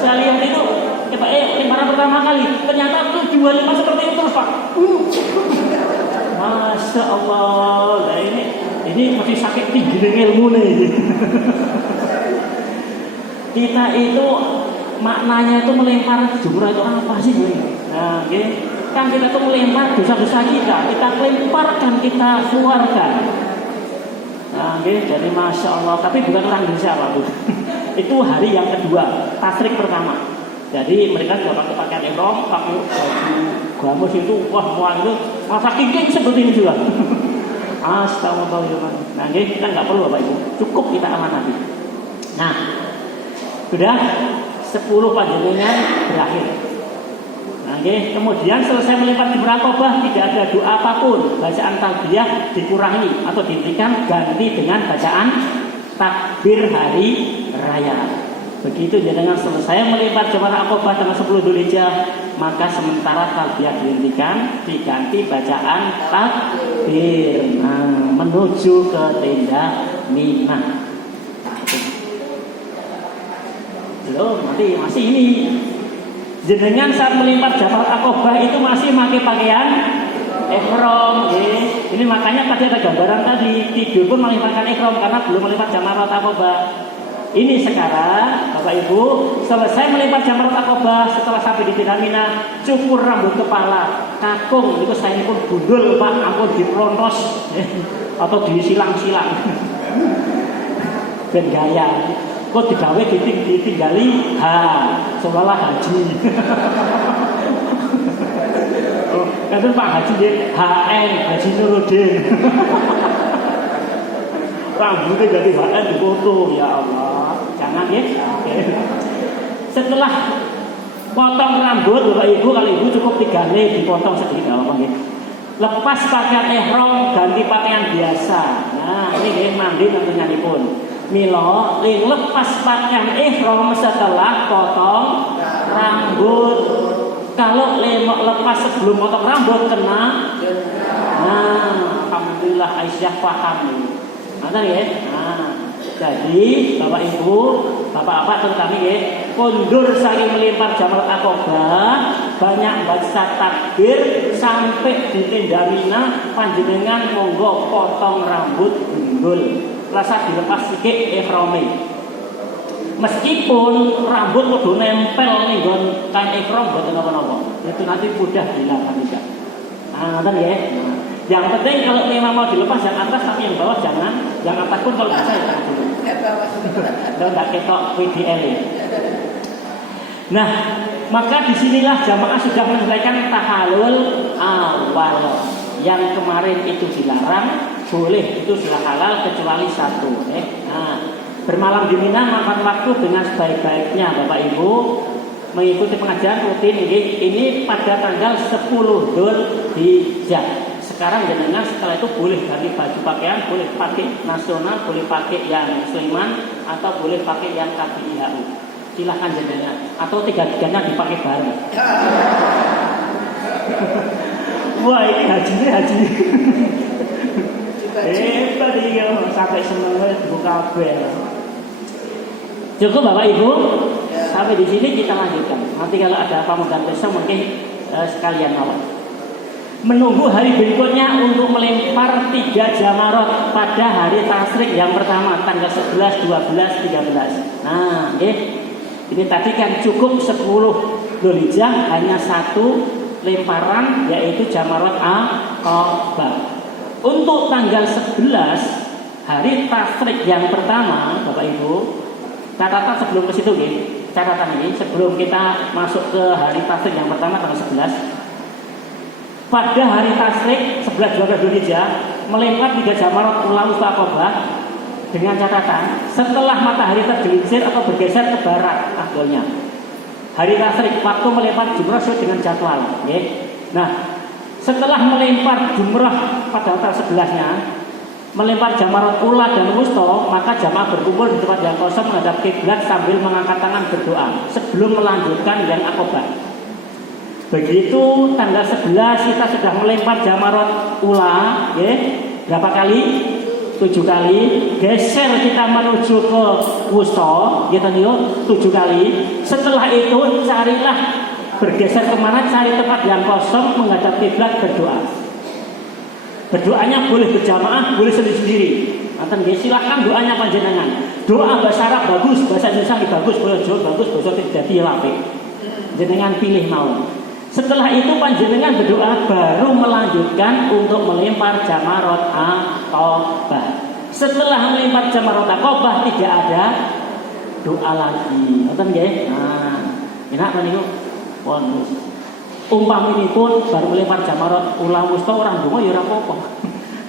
Saya lihat itu lemparan pertama kali, ternyata itu 25 seperti itu terus Pak. Masya Allah, nah ini masih sakit tinggi dengan ilmu nih. Kita itu maknanya itu melempar jumrah itu apa sih? Nah, kan kita itu melempar dosa-dosa kita lemparkan, kita keluarkan. Nah, jadi Masya Allah, tapi bukan orang Indonesia Pak Bu. Itu hari yang kedua, tasrik pertama. Jadi mereka sudah pakai pakaian ihram, pakai baju gamus itu, wah mual itu, masa kikik seperti ini juga. Astagfirullah. Nah, kita nggak perlu Bapak Ibu, cukup kita amanati. Nah, sudah 10 panjenengan berakhir. Nah, kemudian selesai melempar jumrah Aqabah tidak ada doa apapun, bacaan talbiyah dikurangi atau diberikan ganti dengan bacaan takbir hari raya. Begitu jenengan selesai melempar jumrah Aqabah tanggal 10 Dzulhijjah, maka sementara talbiyah dihentikan, diganti bacaan takbir. Nah, menuju ke tenda Mina. Belum, masih ini. Jenengan saat melempar Jamratul Aqobah itu masih pakai pakaian ihram, Ini makanya tadi ada gambaran tadi, tidur pun melemparkan ihram karena belum melempar Jamratul Aqobah. Ini sekarang Bapak Ibu selesai melempar Jamratul Aqobah, setelah sampai di tenda Mina, cukur rambut kepala, kakung itu saya pun gundul Pak, aku diprontos atau disilang-silang. Ben gaya. Kok digawe ditinggali seolah haji. Kan Pak Haji HN Haji Nuruddin. Rambutnya jadi HN dipoto, ya Allah. Jangan ya. Setelah potong rambut Bapak Ibu, kalau Ibu cukup 3 helai dipotong sedikit apa ya. Lepas pakaian ihram, ganti pakaian biasa. Nah, ini mandi tentunya pun. Milo lepas pakaian ihram setelah potong rambut. Kalau lepas sebelum potong rambut kena. Nah, alhamdulillah Aisyah paham. Ada ya? Nah, jadi Bapak Ibu, Bapak-bapak terutama ya, kondur saking melempar Jamratul Aqobah, banyak baca takbir sampai di tenda Mina, panjenengan monggo potong rambut gundul. Rasa dilepas sikik ihrame. Meskipun rambut kudu nempel ning nggon kain ihram mboten napa-napa. Itu nanti mudah dilakukan juga. Nah, ya. Nah, yang penting kalau memang mau dilepas yang atas tapi yang bawah jangan. Yang atas pun kalau bisa ya dulu. Enggak ketok VDL. Nah, maka disinilah jamaah sudah menyelesaikan tahallul awal. Yang kemarin itu dilarang, boleh itu sudah halal kecuali satu. Nah, bermalam di Mina makan waktu dengan sebaik-baiknya Bapak Ibu mengikuti pengajian rutin ini pada tanggal 10 Dzulhijjah. Sekarang jenengan setelah itu boleh ganti baju pakaian, boleh pakai nasional, boleh pakai yang Sleman atau boleh pakai yang KBIHU. Silahkan jenengan atau tiga-tiganya dipakai bareng. Wah, ini haji. Hebat ya, sampai semuanya buka bel. Cukup Bapak Ibu, sampai di sini kita lanjutkan. Nanti kalau ada apa dan besok mungkin sekalian awal. Menunggu hari berikutnya untuk melempar 3 jamarot pada hari tasrik yang pertama tanggal 11, 12, 13. Nah, ini tadi kan cukup 10 Dzulhijjah hanya 1 lemparan yaitu jamarot Aqobah. Untuk tanggal 11 hari tasrik yang pertama Bapak Ibu, catatan sebelum ke situ catatan ini sebelum kita masuk ke hari tasrik yang pertama tanggal 11. Pada hari tasrik 11-12 Dzulhijjah melempar 3 jamarot ula Aqobah dengan catatan setelah matahari tergelincir atau bergeser ke barat afdolnya. Hari tasrik waktu melempar jumrah sesuai dengan jadwal. Nah, setelah melempar jumrah pada tanggal 11-nya, melempar jamarot ula dan wusta, maka jamaah berkumpul di tempat yang kosong menghadap kiblat sambil mengangkat tangan berdoa sebelum melanjutkan yang Aqobah. Begitu tanggal 11 kita sudah melempar jamarot ula, berapa kali? 7 kali. Geser kita menuju ke wusta, 7 kali. Setelah itu carilah bergeser kemana, cari tempat yang kosong menghadap kiblat berdoa. Berdoanya boleh berjamaah, boleh sendiri-sendiri. Nanti silahkan doanya panjenengan. Doa bahasa Arab bagus, bahasa Indonesia bagus, bahasa Jawa bagus, bahasa tidak apik. Jenengan pilih mau. Setelah itu panjenengan berdoa baru melanjutkan untuk melempar jamarot Aqobah. Setelah melempar jamarot Aqobah tidak ada doa lagi. Nonton nggih? Nah, enak kan niku? Pun umpamine pun baru melempar jamarot ula wusta orang donga ya ora apa-apa.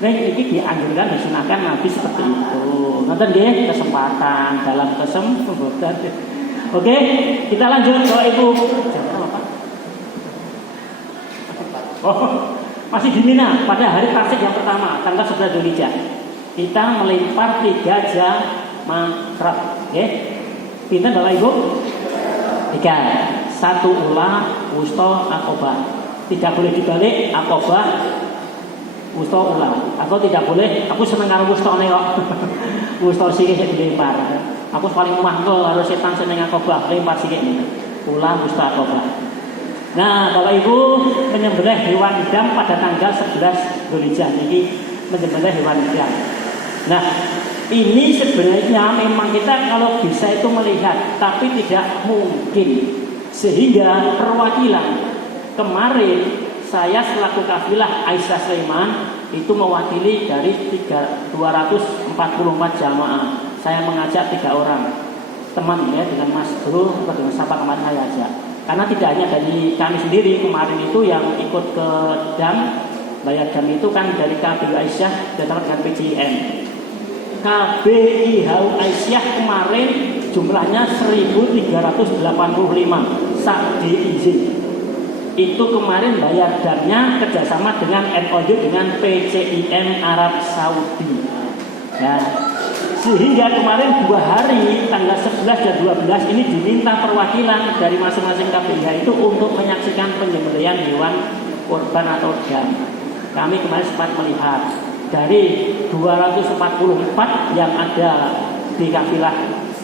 Nah, iki dianjurkan disunahkan Nabi seperti itu. Nonton nggih kesempatan dalam kesempatan. Oke, kita lanjut Bapak Ibu. Masih di Mina pada hari tasrik yang pertama tanggal 11 Dzulhijjah. Kita melempar 3 jamarot. Pinten Bapak Ibu? 3. 1 ula, wusta, akobah. Tidak boleh dibalik, akobah, wusta, ulang. Atau tidak boleh, aku seneng karo wustane kok. Wusta sikik sing dilempar. Aku paling mangkel karo setan seneng akobah, lempar sikik ini. Ulang, wusta, akobah. Nah, Bapak Ibu menyembelih hewan idam pada tanggal 11 Dzulhijjah ini menyembelih hewan idam. Nah, ini sebenarnya memang kita kalau bisa itu melihat, tapi tidak mungkin. Sehingga perwakilan kemarin saya selaku kafilah Aisyah Sulaiman itu mewakili dari 244 jamaah. Saya mengajak 3 orang teman ya, dengan Mas Bro atau dengan siapa kemarin saya ajak. Karena tidak hanya dari kami sendiri, kemarin itu yang ikut ke DAM, bayar DAM itu kan dari KBI Aisyah datang dengan PJN. KBIHU Aisyah kemarin jumlahnya 1.385 sak diizin. Itu kemarin bayar damnya kerjasama dengan MOU dengan PCIM Arab Saudi. Ya. Sehingga kemarin 2 hari tanggal 11 dan 12 ini diminta perwakilan dari masing-masing KBIH itu untuk menyaksikan penyembelihan hewan kurban atau dam. Kami kemarin sempat melihat dari 244 yang ada di kafilah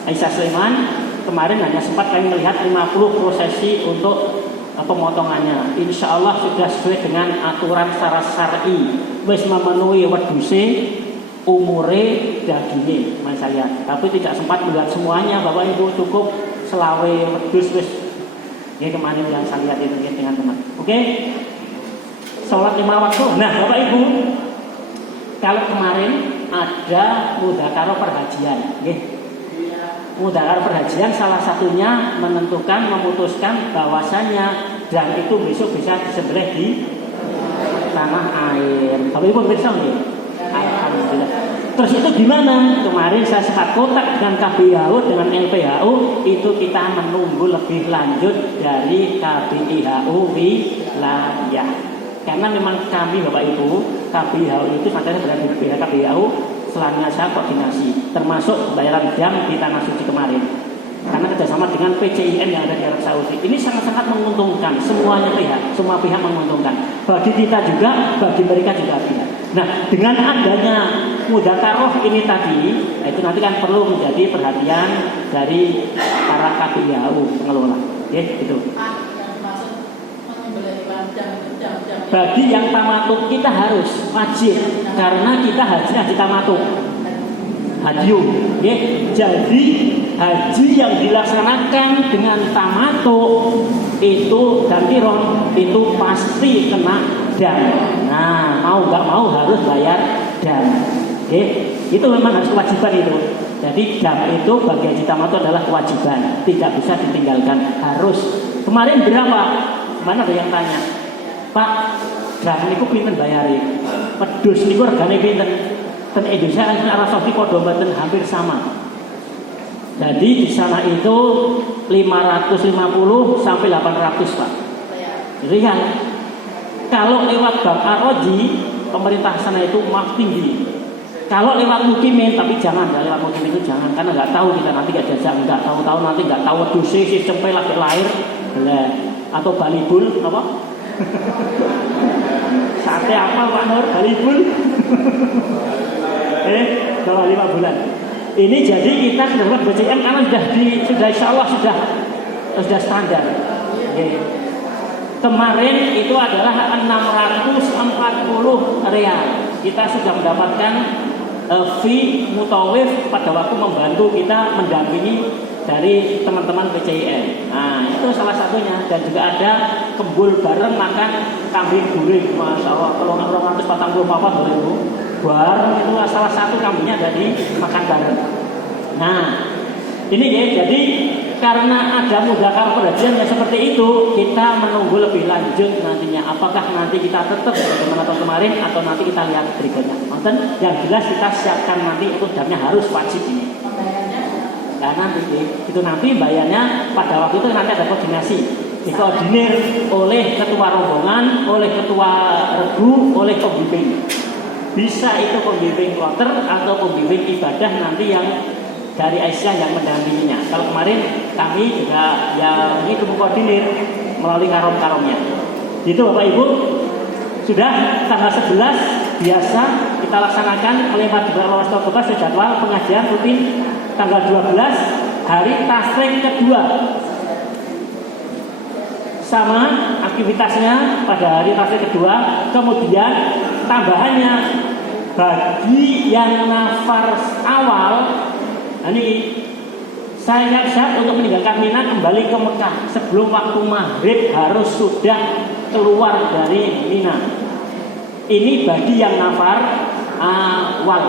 Aisyah Sulaiman, kemarin hanya sempat kami melihat 50 prosesi untuk pemotongannya. Insya Allah sudah sesuai dengan aturan secara syar'i, wis memenuhi weduse, umure, daginge, mas saya. Tapi tidak sempat melihat semuanya, Bapak Ibu, cukup selawe wedus wis. Ini kemarin yang saya lihat itu dengan teman. Oke? Sholat 5 waktu. Nah, Bapak Ibu, kalau kemarin ada mudzakarah perhajian, mudzakarah perhajian salah satunya memutuskan bahwasannya dan itu besok bisa disembelih di tanah air. Bapak Ibu bisa nggih? Alhamdulillah. Terus itu gimana? Kemarin saya sempat kontak dengan KBIHU dengan LPHU, itu kita menunggu lebih lanjut dari KBIHU wilayah. Karena memang kami Bapak Ibu KBIHU itu makanya berada di pihak KBIHU, selanjutnya saya koordinasi termasuk bayaran dam di tanah suci kemarin. Karena kerjasama dengan PCIM yang ada di Arab Saudi ini sangat-sangat menguntungkan semua pihak menguntungkan. Bagi kita juga, bagi mereka juga pihak. Nah, dengan adanya mudzakarah ini tadi, itu nanti kan perlu menjadi perhatian dari para KBIHU pengelola. Itu. Bagi yang tamatut kita harus wajib karena kita haji tamatut. Haji, jadi haji yang dilaksanakan dengan tamatut itu dan qiron itu pasti kena dam. Nah, mau nggak mau harus bayar dam. Itu memang harus kewajiban itu. Jadi dam itu bagi haji tamatut adalah kewajiban, tidak bisa ditinggalkan, harus. Kemarin berapa? Mana ada yang tanya, Pak, dam niku pinten bayari? Pedus niku regane pinten? Dan Indonesia dan Arab Saudi padha mboten hampir sama. Jadi di sana itu 550 sampai 800, Pak. Rial. Kalau lewat Bank Arroji, pemerintah sana itu maaf tinggi. Kalau lewat Mukimin, tapi jangan ya, lewat Mukimin itu jangan, karena nggak tahu kita nanti nggak jajak, nggak tahu nanti nggak tahu duse sistem lagi lahir, atau balibul apa? Sate apa Pak Nur? Balibul? Kalau 5 bulan. Ini jadi kita sudah buat BCM karena sudah insya Allah sudah standar. Kemarin itu adalah 640 real. Kita sudah mendapatkan fee mutawif pada waktu membantu kita mendampingi dari teman-teman PCIM. Nah, itu salah satunya. Dan juga ada kembul bareng makan kambing goreng. Masya Allah, kalau 240 apa itu bareng itu salah satu kambingnya dari makan bareng. Nah, ini ya, jadi karena ada mudzakarah perhajian yang seperti itu, kita menunggu lebih lanjut nantinya. Apakah nanti kita tetap bagaimana tahun kemarin atau nanti kita lihat berikutnya. Maksudnya yang jelas kita siapkan nanti untuk jamnya harus wajib ini. Nah, nanti itu nanti bayarnya pada waktu itu nanti ada koordinasi, dikoordinir oleh ketua rombongan, oleh ketua regu, oleh pembimbing. Bisa itu pembimbing kloter atau pembimbing ibadah nanti yang dari Aisyah yang mendampinginya. Kalau kemarin kami juga yang ini mengkoordinir melalui karom-karomnya. Itu Bapak Ibu, sudah tanggal 11 biasa kita laksanakan melempar jumlah lolos tokoh jadwal pengajian rutin tanggal 12 hari tasrik kedua. Sama aktivitasnya pada hari tasrik kedua. Kemudian tambahannya bagi yang nafar awal, ini saya siap untuk meninggalkan Mina kembali ke Mekah sebelum waktu maghrib harus sudah keluar dari Mina. Ini bagi yang nafar awal,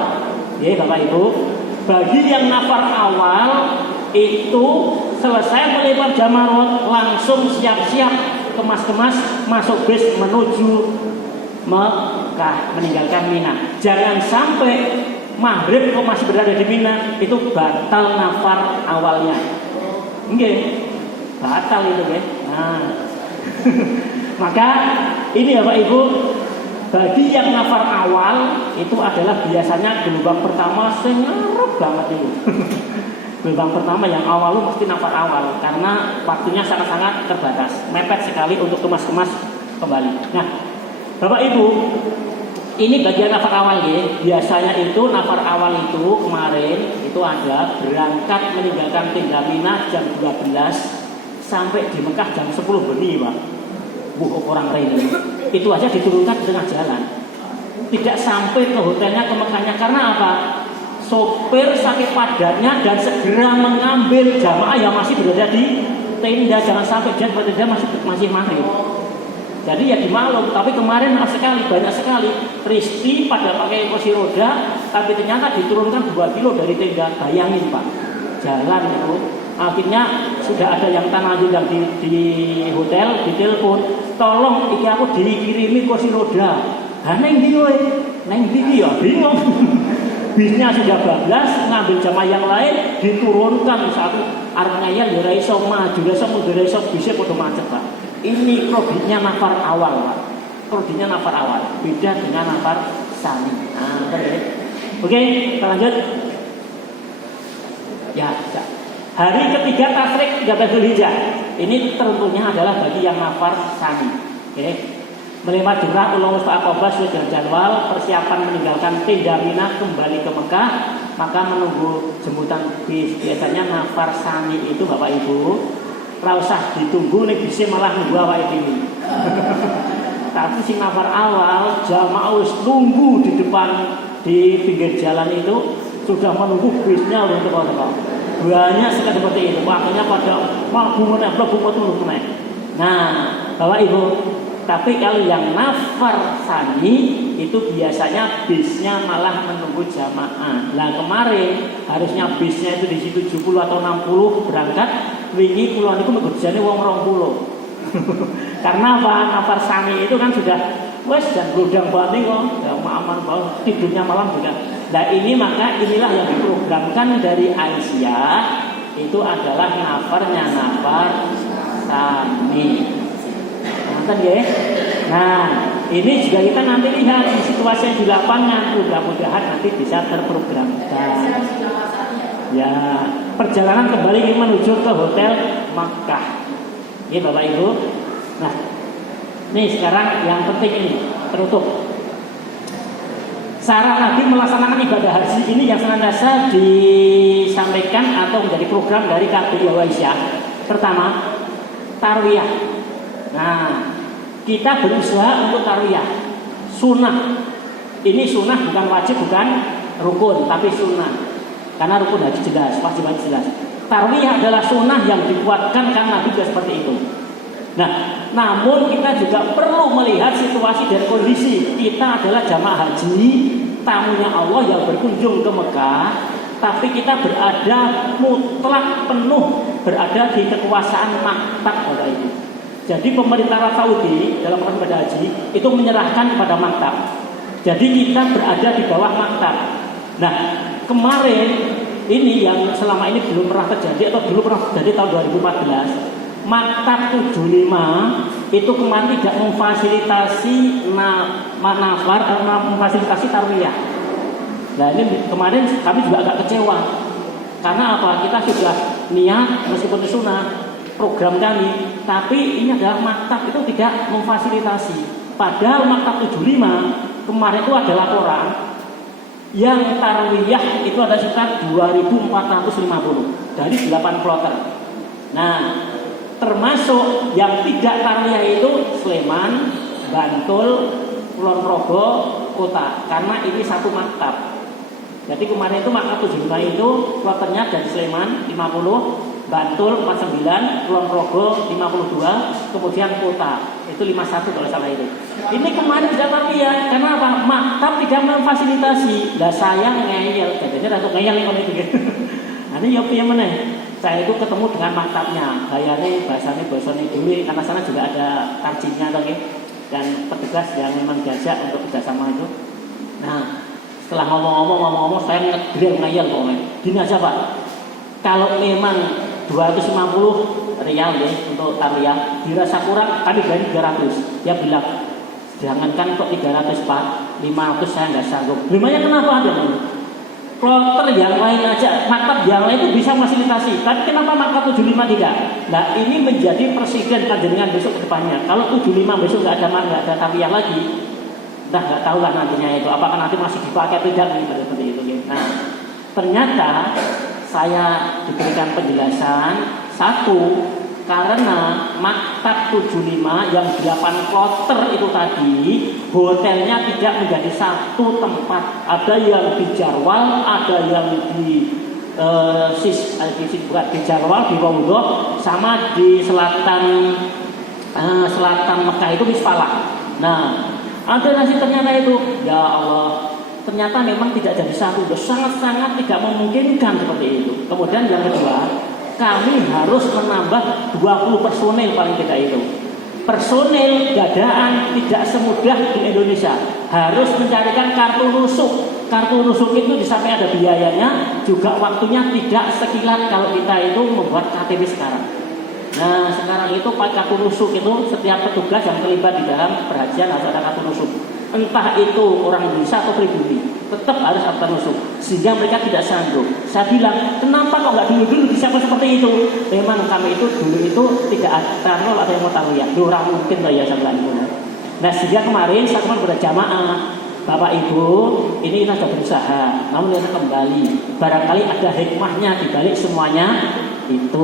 ya Bapak Ibu. Bagi yang nafar awal itu selesai melempar jamarot langsung siap-siap kemas-kemas masuk bis menuju Mekah meninggalkan Mina. Jangan sampai maghrib kok masih berada di Mina, itu batal nafar awalnya. Nggih, batal itu nggih. Nah. Maka ini Bapak Ibu, bagi yang nafar awal itu adalah biasanya gelombang pertama sing ngarep banget itu. Gelombang pertama yang awal lu mesti nafar awal karena waktunya sangat-sangat terbatas, mepet sekali untuk kemas-kemas kembali. Nah, Bapak Ibu, ini bagian nafar awal ya. Biasanya itu nafar awal itu kemarin itu ada berangkat meninggalkan tenda Mina jam 12 sampai di Mekah jam 10 bengi, Pak. Orang ini itu aja diturunkan di tengah jalan. Tidak sampai ke hotelnya, ke Mekahnya. Karena apa? Sopir sakit padatnya dan segera mengambil jamaah yang masih berada di tenda. Jangan sampai dia masih maghrib. Jadi ya dimaklum, tapi kemarin banyak sekali Risti pada pakai kursi roda, tapi ternyata diturunkan 2 kilo dari tenda. Bayangin Pak, jalan itu. Akhirnya sudah ada yang tanah yang di hotel, ditelepon, tolong iki aku dikirimi kursi roda. Neng ndi ya bingung. Bisnya sudah bablas, ngambil jamaah yang lain, diturunkan satu arep ngayal ya ora iso maju, ora iso mundur, ora iso bisa padha macet, Pak. Ini kreditnya nafar awal, Pak. Kreditnya nafar awal, beda dengan nafar sani. Nah, oke, kita lanjut. Ya. Hari ketiga tasrik 13 Dzulhijjah. Ini tentunya adalah bagi yang nafar sani. Oke. Menerima jumrah ulul Aqabah sudah jadwal persiapan meninggalkan tenda Mina kembali ke Mekah, maka menunggu jemputan bis. Biasanya nafar sani itu Bapak Ibu ora usah ditunggu nek bisa malah nunggu awake dhewe. Tapi si nafar awal jamaah wis nunggu di depan di pinggir jalan itu sudah menunggu bisnya untuk teko. Banyak sekali seperti itu. Waktunya pada mlebu turun naik. Nah, Bapak Ibu, tapi kalau yang nafar sani itu biasanya bisnya malah menunggu jamaah. Nah kemarin harusnya bisnya itu di situ 70 atau 60 berangkat. Wingi kula niku ngerjane wong 20. Karena apa? Nafar sani itu kan sudah wes dan godang banget kok. Ya aman banget tidurnya malam juga. Nah maka inilah yang diprogramkan dari Aisyah itu adalah nafarnya nafar sani. Nonton ya. Nah, ini juga kita nanti lihat situasi yang di lapangan, mudah-mudahan nanti bisa terprogramkan. Ya, perjalanan kembali menuju ke hotel Makkah. Ya, Bapak Ibu. Nah, ini sekarang yang penting ini penutup. Cara Nabi melaksanakan ibadah haji ini yang senantiasa disampaikan atau menjadi program dari KBRI Aisyah. Pertama, tarwiyah. Nah, kita berusaha untuk tarwiyah sunnah. Ini sunnah bukan wajib, bukan rukun, tapi sunnah. Karena rukun haji jelas, wajib haji jelas. Tarwiyah adalah sunnah yang dikuatkan karena Nabi juga seperti itu. Nah, namun kita juga perlu melihat situasi dan kondisi. Kita adalah jamaah haji, tamunya Allah yang berkunjung ke Mekah, tapi kita berada mutlak penuh berada di kekuasaan maktab Bapak Ibu. Jadi pemerintah Arab Saudi dalam ibadah haji itu menyerahkan kepada maktab. Jadi kita berada di bawah maktab. Nah, kemarin ini yang selama ini belum pernah terjadi atau belum pernah terjadi tahun 2014. Maktab 75 itu kemarin tidak memfasilitasi nafar atau memfasilitasi tarwiyah. Nah ini kemarin kami juga agak kecewa. Karena apa? Kita sudah niat meskipun sunnah program kami tapi ini adalah maktab itu tidak memfasilitasi. Padahal maktab 75 kemarin itu ada laporan yang tarwiyah itu ada sekitar 2.450 dari 8 kloter. Nah, termasuk yang tidak tarwiyah itu Sleman, Bantul, Kulon Progo, Kota, karena ini satu maktab. Jadi kemarin itu maktab 75 itu kloternya dari Sleman 50, Bantul 49, Kulon Progo 52, kemudian Kota itu 51 kalau salah itu. Ini kemarin tidak tarwiyah, karena apa? Maktab tidak memfasilitasi. Lah saya ngeyel, katanya untuk ngeyel nih itu. Nah ini ya piye meneh. Saya itu ketemu dengan maktabnya, bayarnya bahasanya dulu, karena sana juga ada tarjimnya lagi dan petugas yang memang diajak untuk kerjasama itu. Nah setelah ngomong-ngomong saya ngeyel pokoknya. Gini aja Pak, kalau memang 250 rial ya untuk tarwiyah dirasa kurang, kami beri 300. Dia bilang jangankan kok 300 Pak, 500 saya nggak sanggup. Memangnya kenapa ada? Kloter yang lain aja, maktab yang lain itu bisa fasilitasi, tapi kenapa maktab 75 tidak? Nah ini menjadi presiden panjenengan besok ke depannya. Kalau 75 besok nggak ada tarwiyah lagi, dah nggak tahu lah nantinya itu, apakah nanti masih dipakai atau tidak seperti itu. Nah ternyata saya diberikan penjelasan satu, karena maktab 75 yang 8 kloter itu tadi hotelnya tidak menjadi satu tempat, ada yang di Jarwal, ada yang di di Jarwal, di Rawdoh, sama di selatan Mekah itu Misfalah. Nah ada nasi ternyata itu, ya Allah, ternyata memang tidak jadi satu, sangat-sangat tidak memungkinkan seperti itu. Kemudian yang kedua, kami harus menambah 20 personel paling tidak itu. Personel dadaan tidak semudah di Indonesia. Harus mencarikan kartu rusuk. Kartu rusuk itu disamping ada biayanya, juga waktunya tidak sekilat kalau kita itu membuat KTP sekarang. Nah sekarang itu pakai kartu rusuk itu setiap petugas yang terlibat di dalam perhajian harus ada kartu rusuk. Entah itu orang Indonesia atau pribumi, tetap harus ada rusuk, sehingga mereka tidak sanggup. Saya bilang, kenapa kok nggak dulu bisa seperti itu? Memang kami itu dulu itu tidak ada atau yang mau tahu ya, orang mungkin lah ya saya itu. Nah sehingga kemarin saya cuma berjamaah, Bapak Ibu, ini kita sudah berusaha, namun kita kembali, barangkali ada hikmahnya dibalik semuanya itu.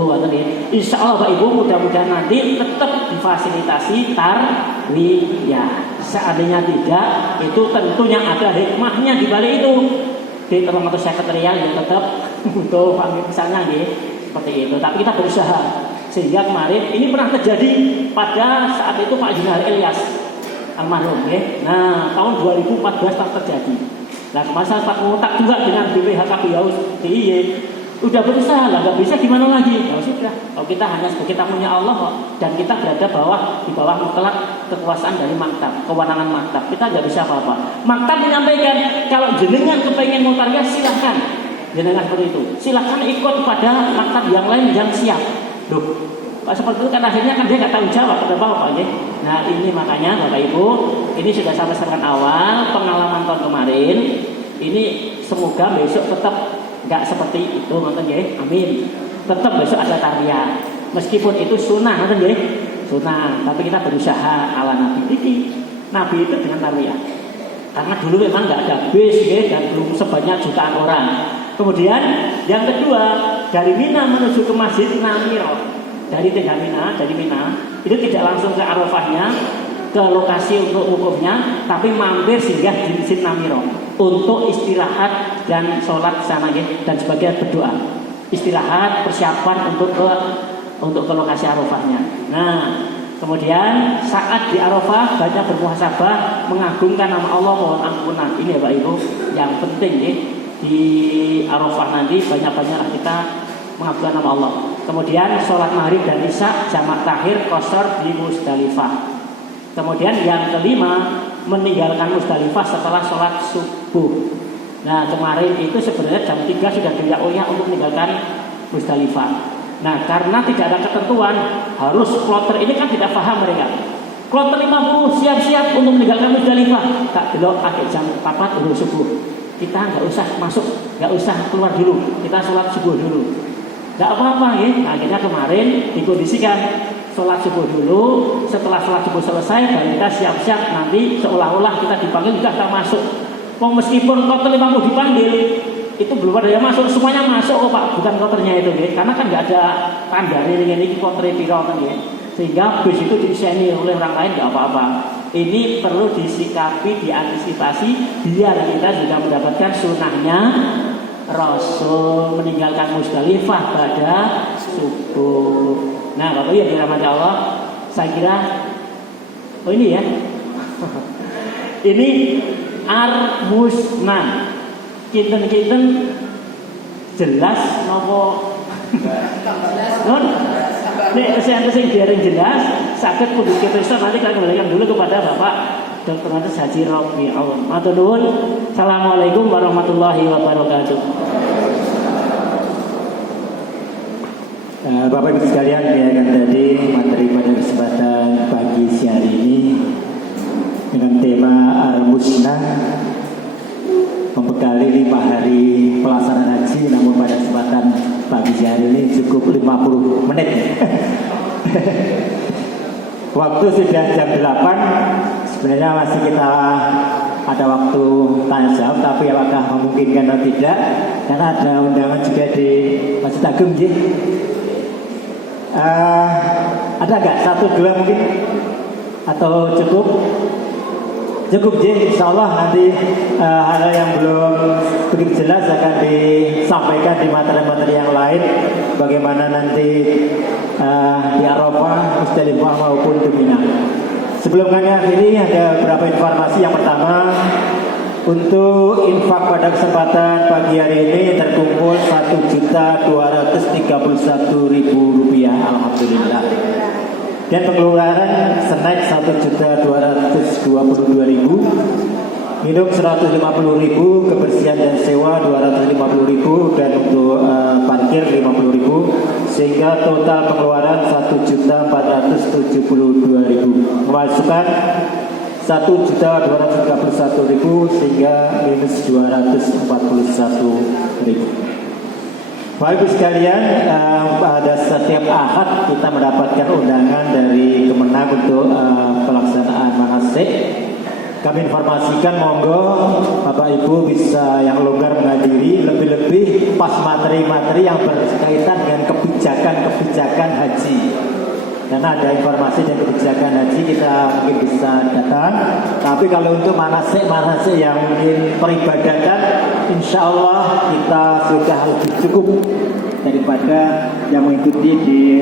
Insya Allah Bapak Ibu mudah-mudahan nanti tetap difasilitasi tarwiyah. Seandainya tidak, itu tentunya ada hikmahnya di balik itu. Di termasuk sekretariat yang tetap untuk panggil pesannya seperti itu. Tapi kita berusaha. Sehingga kemarin ini pernah terjadi pada saat itu Pak Junar Ilyas almarhum Nah tahun 2014 tak terjadi. Nah kemarin saya Pak kontak juga dengan BPHK Biaus DIY. Udah berusaha lah, nggak bisa gimana lagi? Ya sudah, kalau kita hanya sebagai tamunya Allah dan kita berada di bawah mutlak kekuasaan dari maktab, kewenangan maktab, kita nggak bisa apa-apa. Maktab menyampaikan kalau jenengan kepengen mau tarwiyah silahkan, jenengan seperti itu, silahkan ikut pada maktab yang lain yang siap. Loh, seperti itu kan akhirnya kan dia nggak tahu jawab pada bapak Nah ini makanya Bapak Ibu, ini sudah saya sampaikan awal pengalaman tahun kemarin. Ini semoga besok tetap nggak seperti itu, nonton amin. Tetap besok ada tarwiyah, meskipun itu sunnah, nonton sunnah. Tapi kita berusaha ala Nabi. Nabi itu dengan tarwiyah, karena dulu memang nggak ada bis dan belum sebanyak jutaan orang. Kemudian yang kedua, dari Mina menuju ke Masjid Namiro, dari tenda Mina, dari Mina itu tidak langsung ke Arafahnya, ke lokasi untuk wukufnya, tapi mampir singgah di Masjid Namiro untuk istirahat dan sholat sana dan sebagai berdoa, istirahat persiapan untuk ke lokasi Arafahnya. Nah kemudian saat di Arafah banyak bermuhasabah, mengagungkan nama Allah, mohon ampunan. Ini ya Pak Ibu yang penting di Arafah nanti banyak-banyaklah kita mengagungkan nama Allah. Kemudian sholat maghrib dan isya jamak takhir qashar di Musdalifah. Kemudian yang kelima, meninggalkan Musdalifah setelah sholat subuh. Nah kemarin itu sebenarnya jam 3 sudah dioyak untuk meninggalkan Musdalifah. Nah karena tidak ada ketentuan, harus kloter ini kan tidak paham mereka. Kloter 50 siap-siap untuk meninggalkan Musdalifah. Tak belok akhir jam 4 dulu subuh. Kita nggak usah masuk, nggak usah keluar dulu. Kita sholat subuh dulu. Nggak apa-apa Nah, akhirnya kemarin dikondisikan sholat subuh dulu. Setelah sholat subuh selesai, baru kita siap-siap nanti seolah-olah kita dipanggil juga kita masuk. Meskipun kloter 50 dipanggil, itu belum ada yang masuk, semuanya masuk kok Pak, bukan kloternya itu, karena kan nggak ada tanda ini kloter piro kan, sehingga bis itu diseni oleh orang lain nggak apa-apa. Ini perlu disikapi, diantisipasi, biar kita juga mendapatkan sunnahnya Rasul meninggalkan Musdalifah pada subuh. Nah, Bapak ya dirahmati Allah, saya kira ini ya. Ini ar-musna. Kinten-kinten jelas nopo. Non, nek sing dereng jelas saged kudu kita nanti kalian kembalikan dulu kepada Bapak Dr. Andes Haji Rabiul. Matur nuwun. Assalamualaikum warahmatullahi wabarakatuh. Bapak Ibu sekalian, biarkan tadi materi pada kesempatan pagi siang ini dengan tema Al-Musna, membekali 5 hari pelaksanaan haji, namun pada kesempatan pagi siang ini cukup 50 menit. Waktu sudah jam 8, sebenarnya masih kita ada waktu tanya jawab, tapi apakah memungkinkan atau tidak, karena ada undangan juga di Masjid Agung. Ada nggak 1-2 mungkin? Atau cukup? Cukup insya Allah nanti hal yang belum begitu jelas akan disampaikan di materi-materi yang lain. Bagaimana nanti di Arafah, Musdalifah maupun di Mina. Sebelum kami akhiri ada beberapa informasi. Yang pertama, untuk infak pada kesempatan pagi hari ini terkumpul Rp1.231.000, alhamdulillah. Dan pengeluaran snack 1.222.000, minum 150.000, kebersihan dan sewa 250.000, dan untuk parkir 50.000, sehingga total pengeluaran 1.472.000, memasukkan 1.231.000 sehingga minus 241.000. Bapak Ibu sekalian, pada setiap Ahad kita mendapatkan undangan dari Kemenang untuk pelaksanaan manasik. Kami informasikan monggo Bapak Ibu bisa yang longgar menghadiri, lebih-lebih pas materi-materi yang berkaitan dengan kebijakan haji. Karena ada informasi dan kebijakan haji kita mungkin bisa datang. Tapi kalau untuk manasik yang mungkin peribadatan, insya Allah kita sudah lebih cukup daripada yang mengikuti di